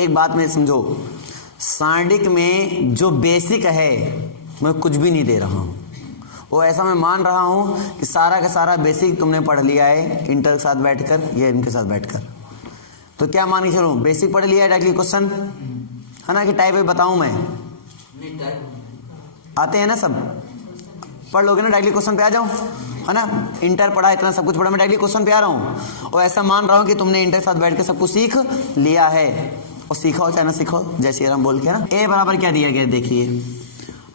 एक बात में समझो, सारणिक में जो बेसिक है मैं कुछ भी नहीं दे रहा हूँ, वो ऐसा मैं मान रहा हूँ कि सारा का सारा बेसिक तुमने पढ़ लिया है इंटर के साथ बैठकर या इनके साथ बैठकर। तो क्या मान के चलूँ, बेसिक पढ़ लिया है, डायरेक्टली क्वेश्चन है ना कि टाइप है बताऊँ मैं? आते हैं ना सब, पढ़ लोगे ना, डायरेक्टली क्वेश्चन पे आ जाऊँ, है ना। इंटर पढ़ा, इतना सब कुछ पढ़ा, मैं डायरेक्टली क्वेश्चन पे आ रहा हूँ और ऐसा मान रहा हूँ कि तुमने इंटर के साथ बैठ के सब कुछ सीख लिया है। और सीखो चाहे ना सीखो, जय श्री राम बोल के ना। ए बराबर क्या दिया गया देखिए,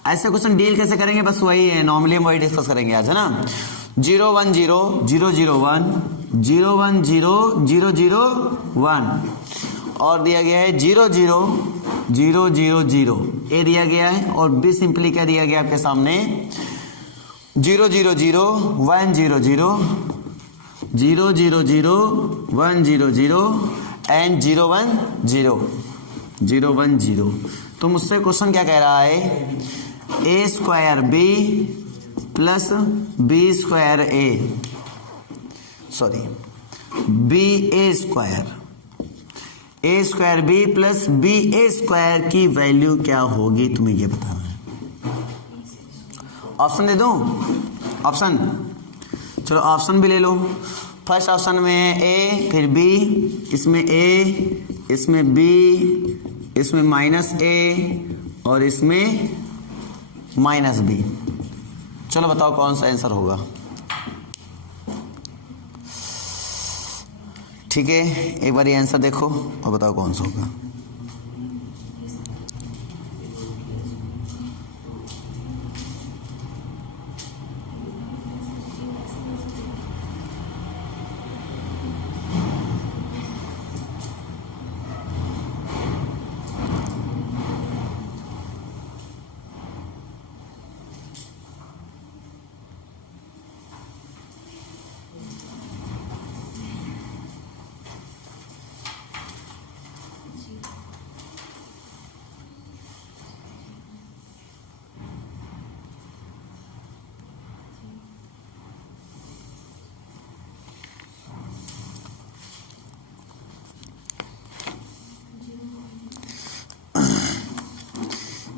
ऐसे क्वेश्चन डील कैसे करेंगे, बस वही है, नॉर्मली हम वही डिस्कस करेंगे आज, है ना। 0 1 0 0 0 1 0 1 0 0 0 1 और दिया गया है 0 0 0 0 0, ए दिया गया है। और बी सिंपली क्या दिया गया आपके सामने, 0 0 0 1 0 0 0 0 0 1 0 0 एंड 0 1 0 0 1 0। तो मुझसे क्वेश्चन क्या कह रहा है, A square B plus B square A, sorry B A square B plus B A square की वैल्यू क्या होगी, तुम्हें ये बताना है। ऑप्शन दे दूं? ऑप्शन, चलो ऑप्शन भी ले लो। फर्स्ट ऑप्शन में है ए, फिर बी, इसमें ए, इसमें बी, इसमें माइनस ए और इसमें माइनस बी। चलो बताओ कौन सा आंसर होगा। ठीक है, एक बार ये आंसर देखो और बताओ कौन सा होगा।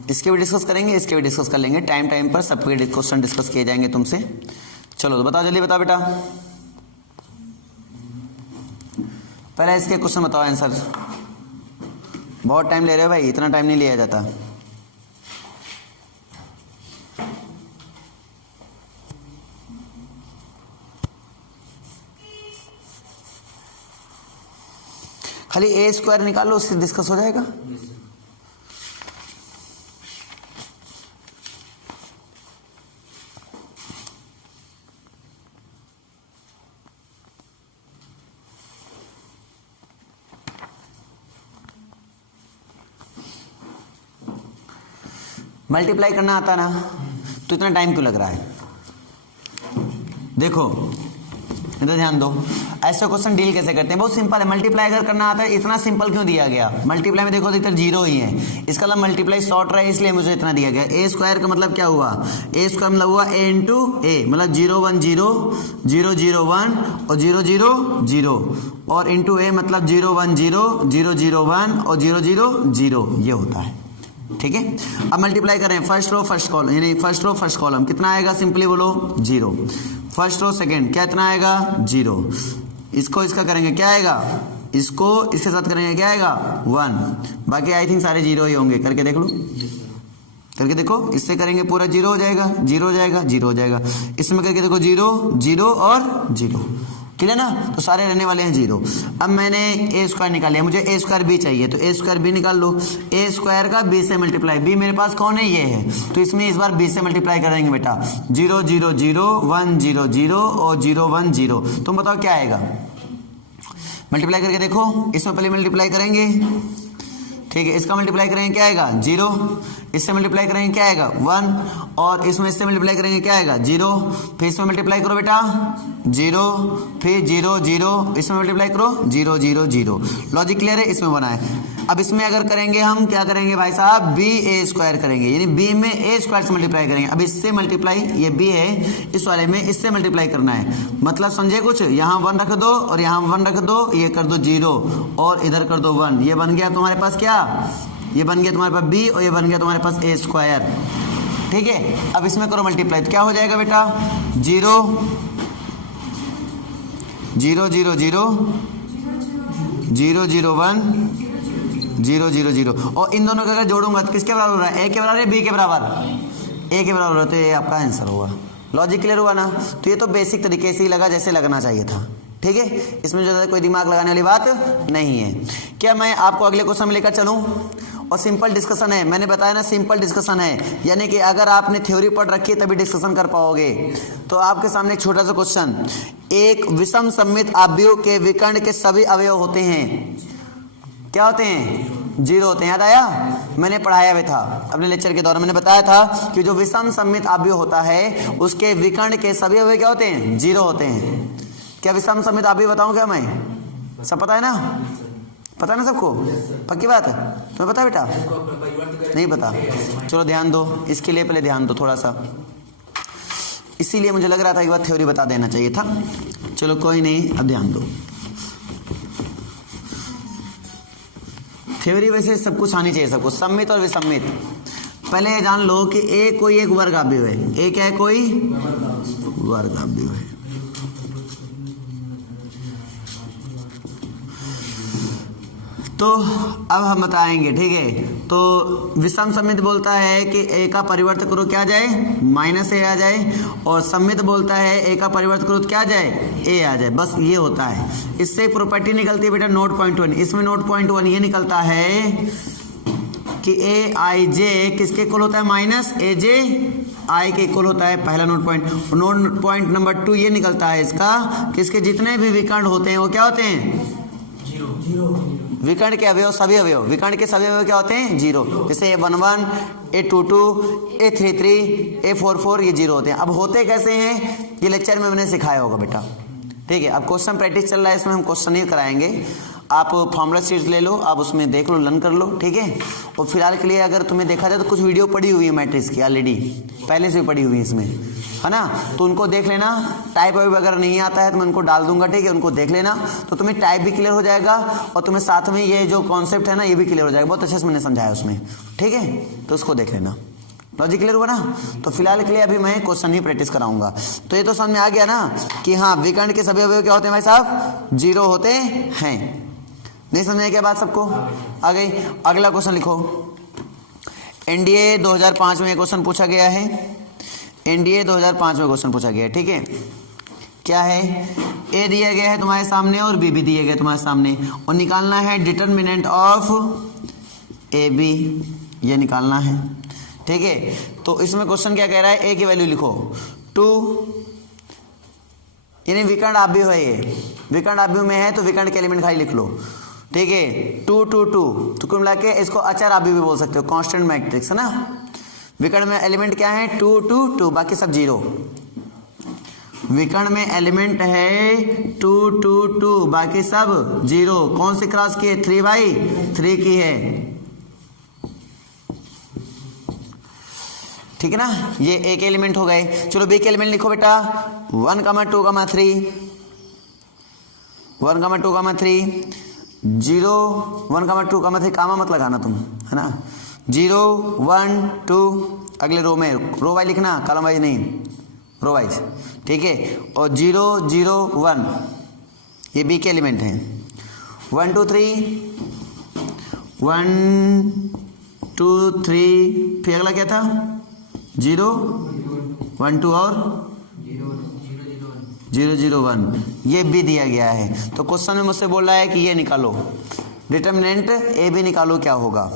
इसके भी डिस्कस करेंगे, इसके भी डिस्कस कर लेंगे, टाइम टाइम पर सबके क्वेश्चन डिस्कस किए जाएंगे तुमसे। चलो तो बताओ, जल्दी बताओ बेटा, पहले इसके क्वेश्चन बताओ आंसर। बहुत टाइम ले रहे हो भाई, इतना टाइम नहीं लिया जाता। खाली ए स्क्वायर निकाल लो, उससे डिस्कस हो जाएगा। मल्टीप्लाई करना आता ना, तो इतना टाइम क्यों लग रहा है? देखो इधर ध्यान दो, ऐसे क्वेश्चन डील कैसे करते हैं, बहुत सिंपल है। मल्टीप्लाई अगर करना आता है, इतना सिंपल क्यों दिया गया? मल्टीप्लाई में देखो इधर 0 ही है, इसका मतलब मल्टीप्लाई शॉर्ट रहा है, इसलिए मुझे इतना दिया गया। ए स्क्वायर का मतलब क्या हुआ, ए स्क्वायर मतलब हुआ ए इंटू ए, मतलब 0 1 0 0 0 1 और 0 0 0 और इंटू ए मतलब 0 1 0 0 0 1 और 0 0 0, ये होता है। ठीक है, अब मल्टीप्लाई करें, फर्स्ट रो फर्स्ट कॉलम, यानी फर्स्ट रो फर्स्ट कॉलम कितना आएगा, सिंपली बोलो 0। फर्स्ट रो सेकंड क्या इतना आएगा 0, इसको इसका करेंगे क्या आएगा, इसको इसके साथ करेंगे क्या आएगा 1, बाकी आई थिंक सारे 0 ही होंगे। करके देख लो, करके देखो, इससे करेंगे पूरा 0 हो जाएगा, 0 हो जाएगा, 0 हो जाएगा। इसमें करके देखो 0 0 और 0, ठीक है ना, तो सारे रहने वाले हैं 0। अब मैंने ए स्क्वायर निकाल लिया, मुझे ए स्क्वायर बी चाहिए, तो ए स्क्वायर बी निकाल लो। ए स्क्वायर का बी से मल्टीप्लाई, बी मेरे पास कौन है, ये है, तो इसमें इस बार बी से मल्टीप्लाई करेंगे बेटा। 0 0 0 1 0 0 और 0 1 0, तुम बताओ क्या आएगा। मल्टीप्लाई करके देखो, इसमें पहले मल्टीप्लाई करेंगे, ठीक है, इसका मल्टीप्लाई करेंगे क्या आएगा 0, इससे मल्टीप्लाई करेंगे क्या आएगा 1, और इसमें इससे मल्टीप्लाई करेंगे क्या आएगा 0, फिर इसमें मल्टीप्लाई करो बेटा 0, फिर 0 0, इसमें मल्टीप्लाई करो 0 0 0। लॉजिक क्लियर है, इसमें बना है। अब इसमें अगर करेंगे हम क्या करेंगे भाई साहब, बी ए स्क्वायर करेंगे, यानी बी में ए स्क्वायर से मल्टीप्लाई करेंगे। अब इससे मल्टीप्लाई, ये बी है, इस वाले में इससे मल्टीप्लाई करना है, मतलब समझे कुछ, यहाँ 1 रख दो और यहाँ 1 रख दो, ये कर दो 0 और इधर कर दो 1, ये बन गया तुम्हारे पास क्या, ये बन गया तुम्हारे पास बी और ये बन गया तुम्हारे पास ए स्क्वायर। ठीक है, अब इसमें करो मल्टीप्लाई तो क्या हो जाएगा बेटा 0 0 0 0 0 0 1 0 0 0, और इन दोनों को अगर जोड़ूंगा तो किसके बराबर हो रहा है, ए के बराबर है बी के बराबर, ए के बराबर होते, ये आपका आंसर होगा। लॉजिक क्लियर हुआ ना। तो ये तो बेसिक तरीके से ही लगा जैसे लगना चाहिए था। ठीक है, इसमें जो है कोई दिमाग लगाने वाली बात नहीं है। क्या मैं आपको अगले क्वेश्चन में लेकर चलूं, और सिंपल डिस्कशन है, मैंने बताया ना सिंपल डिस्कशन है, यानी कि अगर आपने थ्योरी पढ़ रखी है तभी डिस्कशन कर पाओगे। तो आपके सामने एक छोटा सा क्वेश्चन, एक विषम सममित आव्यूह के विकर्ण के सभी अवयव होते हैं, क्या होते हैं 0 होते हैं। याद आया, मैंने पढ़ाया भी था अपने लेक्चर के दौरान, मैंने बताया था कि जो विषम सममित आव्यूह होता है उसके विकर्ण के सभी अवयव क्या होते हैं 0 होते हैं। क्या विषम सममित आव्यूह बताऊं क्या मैं, सब पता है ना, पता है ना सबको, पक्की बात है, तुम्हें पता है बेटा, नहीं पता, चलो ध्यान दो, इसके लिए पहले ध्यान दो थोड़ा सा, इसीलिए मुझे लग रहा था एक बार थ्योरी बता देना चाहिए था। चलो कोई नहीं, अब ध्यान दो, थ्योरी वैसे सब कुछ आनी चाहिए सबको, सम्मित और विसम्मित। पहले ये जान लो कि ए कोई एक वर्ग आव्यूह है, ए क्या है, कोई वर्ग आव्यूह है। तो अब हम बताएंगे, ठीक है। तो विषम सममित बोलता है कि ए का परिवर्त करो क्या आ जाए -a आ जाए, और सममित बोलता है ए का परिवर्त करो तो क्या आ जाए a आ जाए, बस ये होता है। इससे एक प्रॉपर्टी निकलती है बेटा नोट पॉइंट 1, इसमें नोट पॉइंट 1 ये निकलता है कि ए आई जे किसके इक्वल होता है -aj आई के इक्वल होता है, पहला note point. Note point number 2 ये निकलता है इसका कि इसके जितने भी विकर्ण होते हैं वो क्या होते हैं 0। विकर्ण के अवयव, सभी अवयव, विकर्ण के सभी अवयव क्या होते हैं 0, जैसे A11 A22 A33 A44 ये 0 होते हैं। अब होते कैसे हैं ये लेक्चर में मैंने सिखाया होगा बेटा, ठीक है। अब क्वेश्चन प्रैक्टिस चल रहा है, इसमें हम क्वेश्चन ही कराएंगे, आप फॉर्मूला शीट ले लो, आप उसमें देख लो, लर्न कर लो, ठीक है। और फिलहाल के लिए अगर तुम्हें देखा जाए तो कुछ वीडियो पड़ी हुई है मैट्रिक्स की ऑलरेडी, पहले से भी पड़ी हुई है इसमें, है ना, तो उनको देख लेना। टाइप वगैरह नहीं आता है तो मैं उनको डाल दूंगा, ठीक है, उनको देख लेना, तो तुम्हें टाइप भी क्लियर हो जाएगा और तुम्हें साथ में ये जो कॉन्सेप्ट है ना ये भी क्लियर हो जाएगा, बहुत अच्छे से मैंने समझाया उसमें, ठीक है, तो उसको देख लेना। लॉजिक क्लियर हुआ ना। तो फिलहाल के लिए अभी मैं क्वेश्चन ही प्रैक्टिस कराऊंगा। तो ये तो समझ में आ गया ना कि हाँ विकर्ण के सभी अवयव क्या होते हैं भाई साहब 0 होते हैं। नहीं समझे क्या बात सबको, आ गई। अगला क्वेश्चन लिखो, एनडीए 2005 में क्वेश्चन पूछा गया है, एनडीए 2005 में क्वेश्चन पूछा गया है, ठीक है। क्या है, ए दिया गया है तुम्हारे सामने और बी भी दिया गया है तुम्हारे सामने, और निकालना है डिटरमिनेंट ऑफ ए बी, ये निकालना है, ठीक है। तो इसमें क्वेश्चन क्या कह रहा है, ए की वैल्यू लिखो 2, यानी विकर्ण आव्यूह है, ये विकर्ण आव्यूह में है तो विकर्ण के एलिमेंट खाली लिख लो, ठीक है। 2 2 2 तो कुल मिला के इसको अचर आव्यूह भी बोल सकते हो, कांस्टेंट मैट्रिक्स है ना। विकर्ण में एलिमेंट क्या है 2 2 2, बाकी सब 0। विकर्ण में एलिमेंट है 2 2 2, बाकी सब 0। कौन सी क्रॉस की है 3/3 की है, ठीक है ना। ये ए के एलिमेंट हो गए। चलो बी के एलिमेंट लिखो बेटा 1, 2, 3, 1, 2, 3, 0, 1, 2, 3, कामा मत लगाना तुम, है ना। 0 1 2, अगले रो में रो वाइज लिखना, कॉलम वाइज नहीं, रो वाइज, ठीक है। और 0 0 1 ये बी के एलिमेंट हैं। 1 2 3 1 2 3, फिर अगला क्या था 0 1 2 और 0 0 1, ये बी दिया गया है। तो क्वेश्चन में मुझसे बोल रहा है कि ये निकालो डिटरमिनेंट ए बी, निकालो क्या होगा।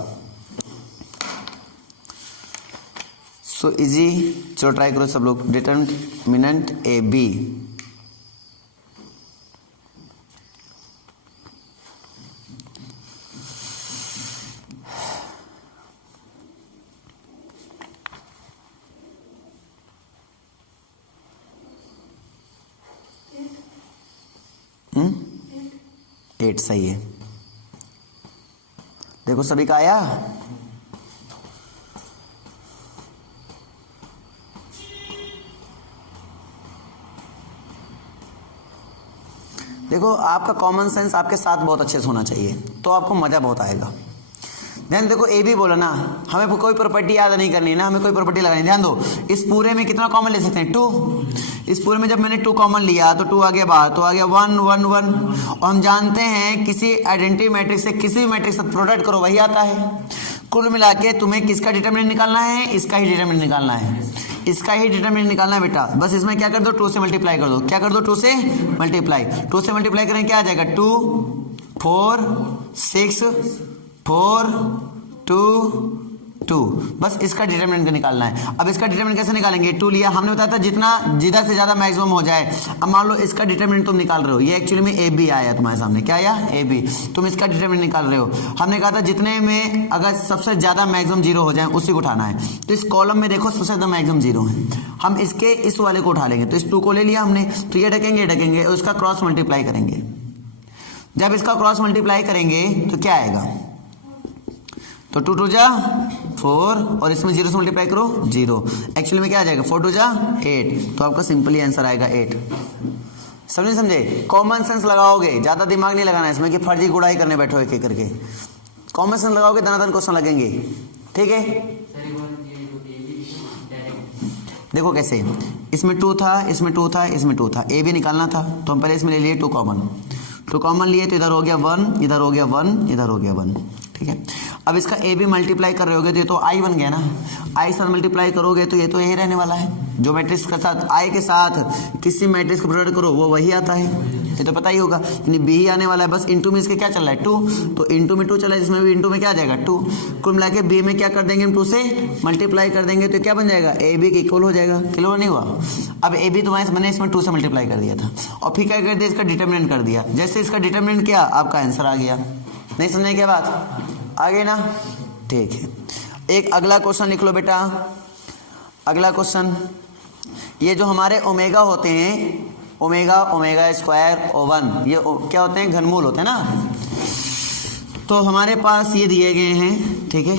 सो इजी, चलो ट्राई करो सब लोग। डिटरमिनेंट ए बी, 8 सही है। देखो सभी का आया। देखो आपका कॉमन सेंस आपके साथ बहुत अच्छे से होना चाहिए, तो आपको मजा बहुत आएगा। ध्यान देखो ए भी बोला ना, हमें कोई प्रॉपर्टी याद नहीं करनी ना, हमें कोई प्रॉपर्टी लगानी। ध्यान दो, इस पूरे में कितना कॉमन ले सकते हैं 2। इस पूरे में जब मैंने 2 कॉमन लिया तो 2 आ गया बाहर, तो आ गया 1 1 1। और हम जानते हैं किसी आइडेंटिटी मैट्रिक्स से किसी भी मैट्रिक्स से प्रोडक्ट करो वही आता है। कुल मिला के तुम्हें किसका डिटरमिनेंट निकालना है, इसका ही डिटरमिनेंट निकालना है, इसका ही डिटरमिनेंट निकालना है बेटा। बस इसमें क्या कर दो, 2 से मल्टीप्लाई कर दो। क्या कर दो, 2 से मल्टीप्लाई। 2 से मल्टीप्लाई करें क्या आ जाएगा, 2 4 6 4 2 2। बस इसका डिटरमिनेंट निकालना है। अब इसका डिटरमिनेंट कैसे निकालेंगे, 2 लिया हमने बताया था जितना ज्यादा से ज्यादा मैक्सिमम हो जाए। अब मान लो इसका डिटरमिनेंट तुम निकाल रहे हो, ये एक्चुअली में ए बी आया तुम्हारे सामने, क्या आया ए बी। तुम इसका डिटरमिनेंट निकाल रहे हो, हमने कहा था जितने में अगर सबसे ज्यादा मैक्सिमम 0 हो जाए उसी को उठाना है। तो इस कॉलम में देखो सबसे ज्यादा मैक्सिमम 0 है, हम इसके इस वाले को उठा लेंगे। तो इस 2 को ले लिया हमने, तो ये ढकेंगे और इसका क्रॉस मल्टीप्लाई करेंगे। जब इसका क्रॉस मल्टीप्लाई करेंगे तो क्या आएगा, तो 2 2 जा 4 और इसमें 0 से मल्टीप्लाई करो 0। एक्चुअली में क्या आ जाएगा, 4 2 जा 8। तो आपका सिंपली आंसर आएगा 8। समझे, कॉमन सेंस लगाओगे, ज्यादा दिमाग नहीं लगाना इसमें कि फर्जी गुड़ाई करने बैठो एक एक करके। कॉमन सेंस लगाओगे धनाधन क्वेश्चन लगेंगे, ठीक है। देखो कैसे, इसमें 2 था, इसमें 2 था, इसमें 2 था, ए भी निकालना था, तो हम पहले इसमें ले लिए 2 कॉमन। 2 कॉमन लिए तो इधर हो गया 1, इधर हो गया 1, इधर हो गया 1, ठीक है। अब इसका ए भी मल्टीप्लाई कर रहे होगे तो ये तो आई बन गया ना, आई साथ मल्टीप्लाई करोगे तो ये तो यही रहने वाला है। जो मैट्रिक्स के साथ आई के साथ किसी मैट्रिक्स को प्रोडक्ट करो वो वही आता है, ये तो पता ही होगा। यानी बी ही आने वाला है। बस इनटू में इसके क्या चल रहा है 2, तो इनटू में 2 चला है, इसमें भी इनटू में क्या आ जाएगा 2। कुल मिला के बी में क्या कर देंगे हम, 2 से मल्टीप्लाई कर देंगे तो क्या बन जाएगा, ए बी के इक्वल हो जाएगा। क्लियर नहीं हुआ। अब ए बी तुम्हारे मैंने इसमें 2 से मल्टीप्लाई कर दिया था और फिर क्या कर दिया, इसका डिटरमिनेंट कर दिया। जैसे इसका डिटरमिनेंट किया आपका आंसर आ गया। नहीं समझने क्या बात आ गई ना, ठीक है। एक अगला क्वेश्चन लिख लो बेटा। अगला क्वेश्चन, ये जो हमारे ओमेगा होते हैं, ओमेगा ओमेगा स्क्वायर O1, ये क्या होते हैं, घनमूल होते हैं ना। तो हमारे पास ये दिए गए हैं, ठीक है,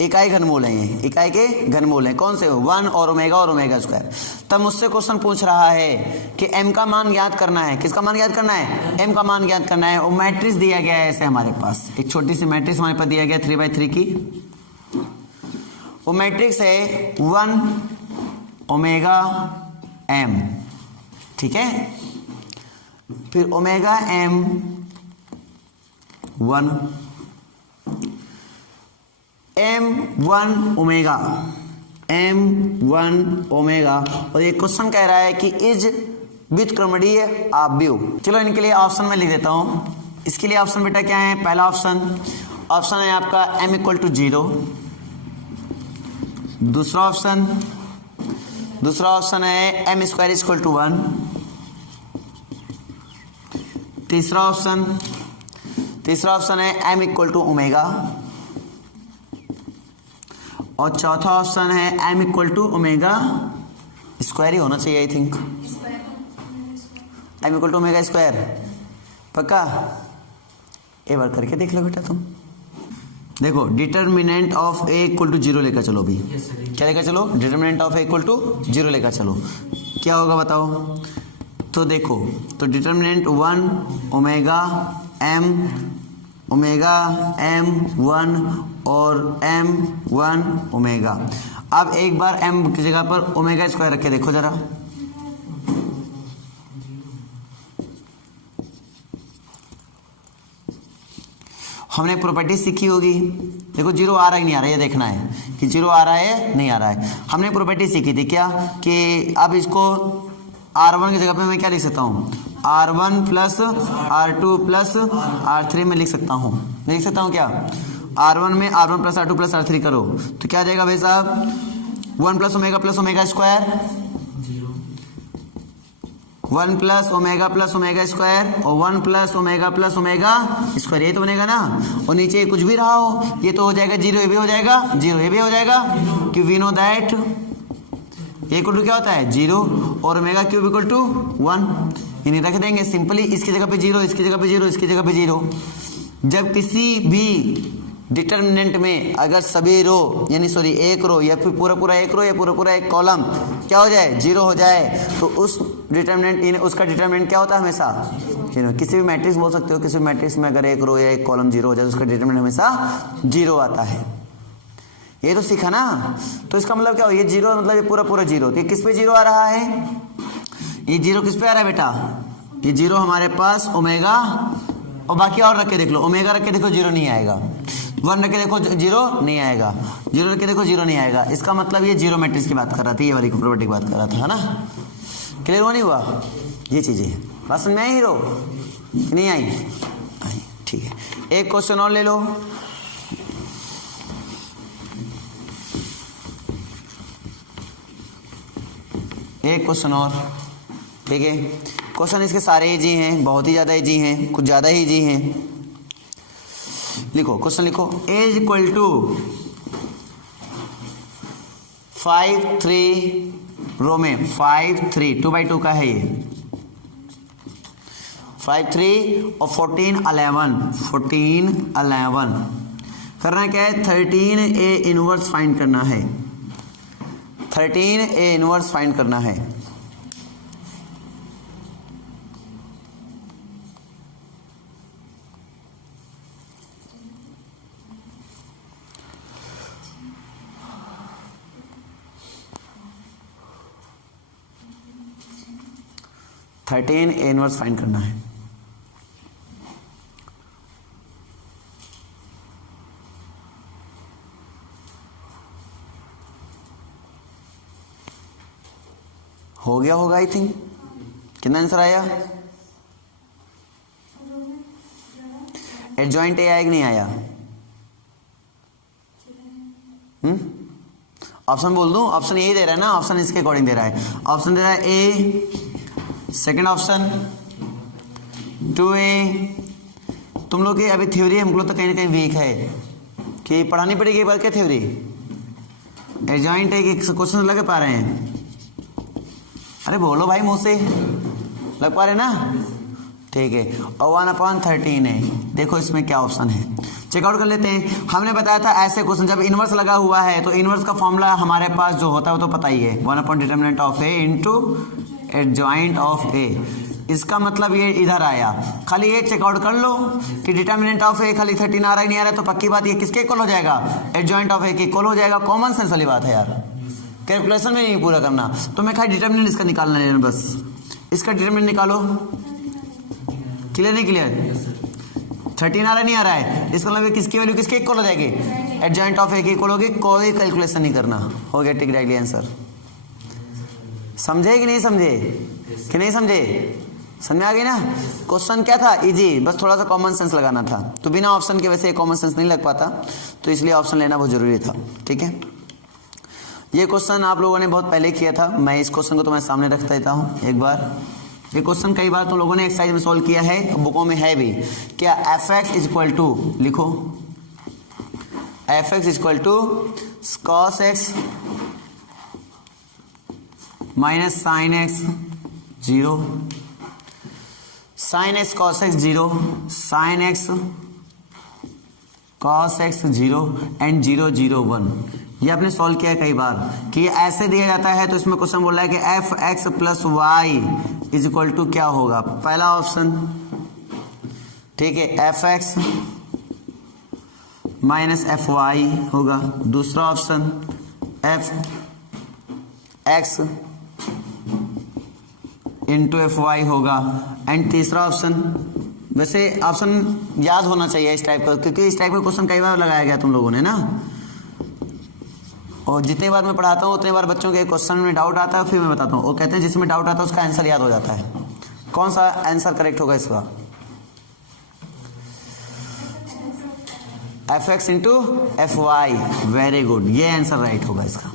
इकाई घनमूल है, ये इकाई के घनमूल हैं। कौन से, 1 और ओमेगा स्क्वायर। तब मुझसे क्वेश्चन पूछ रहा है कि m का मान ज्ञात करना है। किसका मान ज्ञात करना है, m का मान ज्ञात करना है। और मैट्रिक्स दिया गया है ऐसे हमारे पास, एक छोटी सी मैट्रिक्स हमारे पास दिया गया 3/3 की। वो मैट्रिक्स है 1 ओमेगा m, ठीक है। फिर ओमेगा m 1 m1 ओमेगा। और ये क्वेश्चन कह रहा है कि इज व्युत्क्रमणीय आव्यूह। चलो इनके लिए ऑप्शन में लिख देता हूं। इसके लिए ऑप्शन बेटा क्या है, पहला ऑप्शन है आपका m = 0। दूसरा ऑप्शन है m² = 1। तीसरा ऑप्शन है m = ओमेगा। और चौथा ऑप्शन है m = ओमेगा स्क्वायर ही होना चाहिए, I think m = omega square. पक्का, एक बार करके देख लो बेटा तुम। देखो डिटरमिनेंट ऑफ a = 0 लेकर चलो भी। क्या लेकर चलो, डिटरमिनेंट ऑफ a = 0 लेकर चलो। क्या होगा बताओ। तो देखो, तो डिटरमिनेंट 1 ओमेगा m1 और m1 ओमेगा। अब एक बार m की जगह पर ओमेगा स्क्वायर रख के देखो जरा। हमने प्रॉपर्टी सीखी होगी। देखो 0 आ रहा है नहीं आ रहा है, ये देखना है कि 0 आ रहा है नहीं आ रहा है। हमने प्रॉपर्टी सीखी थी क्या, कि अब इसको R1 की जगह पे मैं क्या लिख सकता हूँ, R1 + R2 + R3 में लिख सकता हूँ। क्या, R1 में R1 + R2 + R3 करो तो क्या आ जाएगा भाई साहब, 1 + omega + omega square, 1 + omega + omega square और 1 + ओमेगा + ओमेगा स्क्वायर, ये तो बनेगा ना। और नीचे कुछ भी रहा हो ये तो हो जाएगा 0, ये भी हो जाएगा 0, ये भी हो जाएगा, कि we know that A equal to क्या होता है 0 और ओमेगा क्यूब इक्वल टू 1, यानी रख देंगे सिंपली इसकी जगह पे 0, इसकी जगह पे 0, इसकी जगह पे 0। जब किसी भी डिटर्मिनेंट में अगर सभी रो यानी सॉरी एक रो या फिर पूरा पूरा एक रो या पूरा पूरा एक कॉलम क्या हो जाए 0 हो जाए, तो उस डिटर्मिनेंट उसका डिटर्मिनेंट क्या होता है हमेशा 0। किसी भी मैट्रिक्स बोल सकते हो, किसी भी मैट्रिक्स में अगर एक रो या एक कॉलम 0 हो जाए तो उसका डिटर्मिनेंट हमेशा 0 आता है। ये तो सीखा ना। तो इसका मतलब क्या हो, ये 0 मतलब ये पूरा पूरा 0, तो ये किस पे 0 आ रहा है, ये 0 किस पे आ रहा है बेटा, ये 0 हमारे पास ओमेगा, और बाकी और रख के देख लो, ओमेगा रख के देखो 0 नहीं आएगा, 1 रख के देखो 0 नहीं आएगा, 0 रख के देखो 0 नहीं आएगा। इसका मतलब ये 0 मैट्रिक्स की बात कर रहा था, ये वाली प्रॉपर्टी की बात कर रहा था, है ना। क्लियर हुआ नहीं हुआ, ये चीजें बात समझ में आई हीरो नहीं आई? आई, ठीक है। एक क्वेश्चन और ले लो। एक क्वेश्चन और, ठीक है। क्वेश्चन इसके सारे इजी हैं, बहुत ही ज़्यादा इजी हैं, कुछ ज़्यादा ही इजी हैं। लिखो क्वेश्चन, लिखो a इज इक्वल टू 5 3 रो में 5 3 2/2 का है ये 5 3 और 14 11 करना क्या है, 13a इनवर्स फाइंड करना है, 13a इनवर्स फाइंड करना है। ए इनवर्स फाइंड करना है। हो गया होगा आई थिंक। कितना आंसर आया? एडजॉइंट ए आया कि नहीं आया? ऑप्शन बोल दूं? ऑप्शन यही दे रहा है ना, ऑप्शन इसके अकॉर्डिंग दे रहा है। ऑप्शन दे रहा है ए, सेकंड ऑप्शन 2a। तुम लोग की अभी थ्योरी हमको तो कहीं ना कहीं वीक है, कि पढ़ानी पड़ेगी एक बार क्या थ्योरी। एडजॉइंट ए के क्वेश्चन लग पा रहे हैं? अरे बोलो भाई मुंह से, लग पा रहे ना? ठीक है। और 1/13 है। देखो इसमें क्या ऑप्शन है, चेकआउट कर लेते हैं। हमने बताया था ऐसे क्वेश्चन जब इनवर्स लगा हुआ है तो इनवर्स का फॉर्मूला हमारे पास जो होता है वो तो पता ही है, determinant of A into adjoint of A. इसका मतलब ये इधर आया। खाली ये चेकआउट कर लो कि डिटर्मिनेंट ऑफ ए खाली 13 आ रहा है नहीं आ रहा है, तो पक्की बात ये किसके इक्वल हो जाएगा, एडजॉइंट ऑफ ए के इक्वल हो जाएगा। कॉमन सेंस वाली बात है यार, कैलकुलेशन में नहीं पूरा करना। तो मैं खाली डिटर्मिनेंट इसका निकालना है बस, इसका डिटर्मिनेंट निकालो। क्लियर नहीं क्लियर? 13 आ रहा है नहीं आ रहा है, इसका मतलब किसकी वैल्यू किसके इक्वल हो जाएगी, एडजॉइंट ऑफ ए के इक्वल होगी। कोई कैलकुलेशन नहीं करना, हो गया टिक डायरेक्टली आंसर। समझे कि नहीं समझे, कि नहीं समझे? समझ में आ गई ना? क्वेश्चन क्या था, इजी, बस थोड़ा सा कॉमन सेंस लगाना था। तो बिना ऑप्शन के वैसे कॉमन सेंस नहीं लग पाता, तो इसलिए ऑप्शन लेना बहुत जरूरी था। ठीक है, ये क्वेश्चन आप लोगों ने बहुत पहले किया था। मैं इस क्वेश्चन को तुम्हारे सामने रख देता हूँ एक बार। ये क्वेश्चन कई बार तुम लोगों ने एक्सरसाइज में सॉल्व किया है, बुकों में है भी। क्या f(x) इज इक्वल टू, लिखो f(x) is equal to cos x minus sine x 0, sine x cos x 0, sine x cos x 0 and 0 0 1। ये आपने सॉल्व किया है कई बार कि ये ऐसे दिया जाता है। तो इसमें क्वेश्चन बोल रहा है कि f(x) plus y is equal to क्या होगा, पहला ऑप्शन, ठीक है, f(x) माइनस fy होगा। दूसरा ऑप्शन f(x) इंटू fy होगा। एंड तीसरा ऑप्शन, वैसे ऑप्शन याद होना चाहिए इस टाइप का, क्योंकि इस टाइप का क्वेश्चन कई बार लगाया गया तुम लोगों ने ना। और जितने बार मैं पढ़ाता हूँ उतने बार बच्चों के क्वेश्चन में डाउट आता है, फिर मैं बताता हूँ। वो कहते हैं जिसमें डाउट आता है उसका आंसर याद हो जाता है। कौन सा आंसर करेक्ट होगा इसका? f(x) into fy, very good, ये आंसर राइट होगा इसका।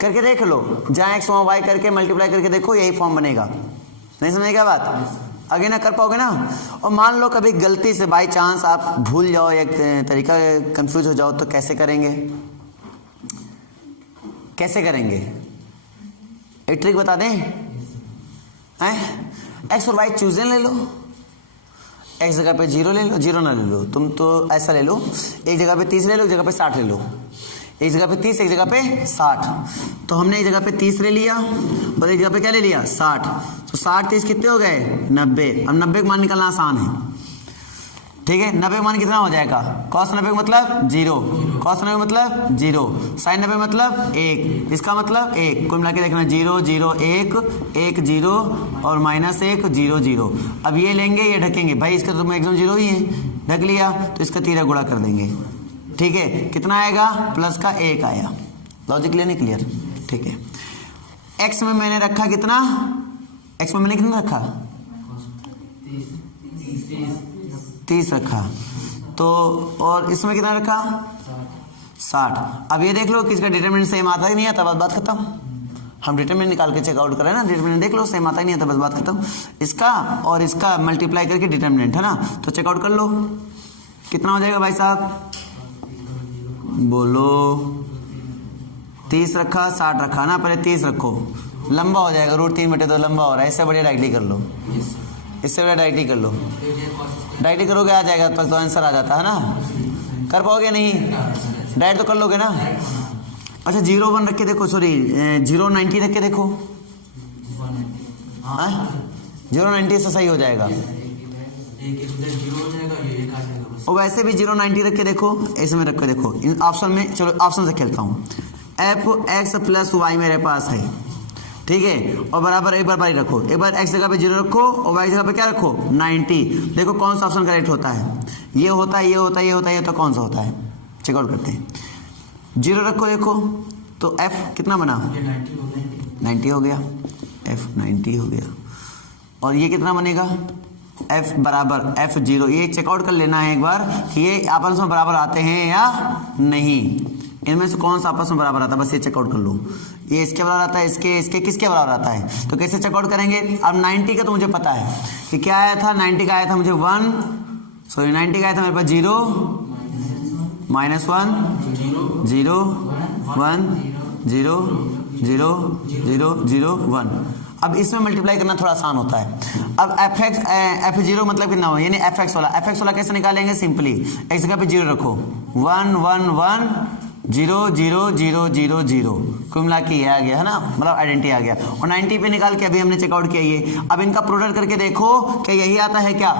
करके देख लो, जहाँ x y करके मल्टीप्लाई करके देखो, यही फॉर्म बनेगा। नहीं समझे क्या बात? आगे ना कर पाओगे ना। और मान लो कभी गलती से बाई चांस आप भूल जाओ या तरीका कंफ्यूज हो जाओ, तो कैसे करेंगे, कैसे करेंगे? एक ट्रिक बता दें, एक्स और वाई चूजन ले लो, एक्स जगह पे 0 ले लो, 0 ना ले लो, तुम तो ऐसा ले लो, एक जगह पे 30 ले लो, एक जगह पे 60 ले लो, एक जगह पे 30, एक जगह पे 60। तो हमने एक जगह पे 30 ले लिया और एक जगह पे क्या ले लिया 60। तो 60 30 कितने हो गए 90। अब 90 का मान निकालना आसान है, ठीक है। 90 का मान कितना हो जाएगा, cos 90 का मतलब 0, cos 90 का मतलब 0, sin 90 का मतलब 1, इसका मतलब 1, कुल मिला के देखना 0 0 1 1 0 और -1 0 0। अब ये लेंगे, ये ढकेंगे, भाई इसका तो मैक्सिमम 0 ही है, ढक लिया तो इसका तीरा गुणा कर देंगे, ठीक है। कितना आएगा, प्लस का 1 आया। लॉजिक क्लियर नहीं, क्लियर, ठीक है। एक्स में मैंने रखा कितना, एक्स में मैंने कितना रखा 30 रखा, तो और इसमें कितना रखा 60। अब ये देख लो कि इसका डिटरमिनेंट सेम आता ही नहीं आता, बस बात खत्म। हम डिटरमिनेंट निकाल के चेकआउट करें ना, डिटरमिनेंट देख लो सेम आता ही नहीं आता, बस बात खत्म। इसका और इसका मल्टीप्लाई करके डिटरमिनेंट है ना, तो चेकआउट कर लो कितना हो जाएगा भाई साहब, बोलो। 30 रखा 60 रखा ना, पहले 30 रखो, लंबा हो जाएगा, √3/2 लंबा हो रहा है, इससे बढ़िया डायरेक्टली कर लो, इससे बढ़िया डायरेक्टली कर लो, डायरेक्टली करोगे आ जाएगा तो आंसर आ जाता है ना। कर पाओगे नहीं, डायरेक्ट तो कर लोगे ना। अच्छा 0 1 रख के देखो, सॉरी 0 90 रख के देखो, 0 90 से सही हो जाएगा। और वैसे भी 0 90 रख के देखो, ऐसे में रख के देखो, इन ऑप्शन में, चलो ऑप्शन से खेलता हूँ। f(x + y) मेरे पास है, ठीक है, और बराबर एक बार रखो, एक बार x जगह पे 0 रखो और y जगह पे क्या रखो 90। देखो कौन सा ऑप्शन करेक्ट होता है, ये होता है, ये होता है, ये होता है, ये तो कौन सा होता है, चेकआउट करते हैं। 0 रखो, देखो तो f कितना बना 90 हो गया, f 90 हो गया। और ये कितना बनेगा f बराबर f0। ये चेकआउट कर लेना है एक बार कि ये आपस में बराबर आते हैं या नहीं, इनमें से कौन सा आपस में बराबर आता है, बस ये चेकआउट कर लो। ये इसके बराबर आता है, इसके किसके बराबर आता है, तो कैसे चेकआउट करेंगे। अब 90 का तो मुझे पता है कि क्या आया था, 90 का आया था मुझे 1, सॉरी 90 का आया था मेरे पास 0 -1 0 1 0 0 0 0 1। अब इसमें मल्टीप्लाई करना थोड़ा आसान होता है। अब f0 मतलब कितना हो, यानी fx वाला कैसे निकालेंगे, सिंपली x जगह पे 0 रखो, 1 1 1 0 0 0 0 0, कुल मिला के ये आ गया है ना, मतलब आइडेंटिटी आ गया। और 90 पे निकाल के अभी हमने चेकआउट किया ये। अब इनका प्रोडक्ट करके देखो कि यही आता है क्या।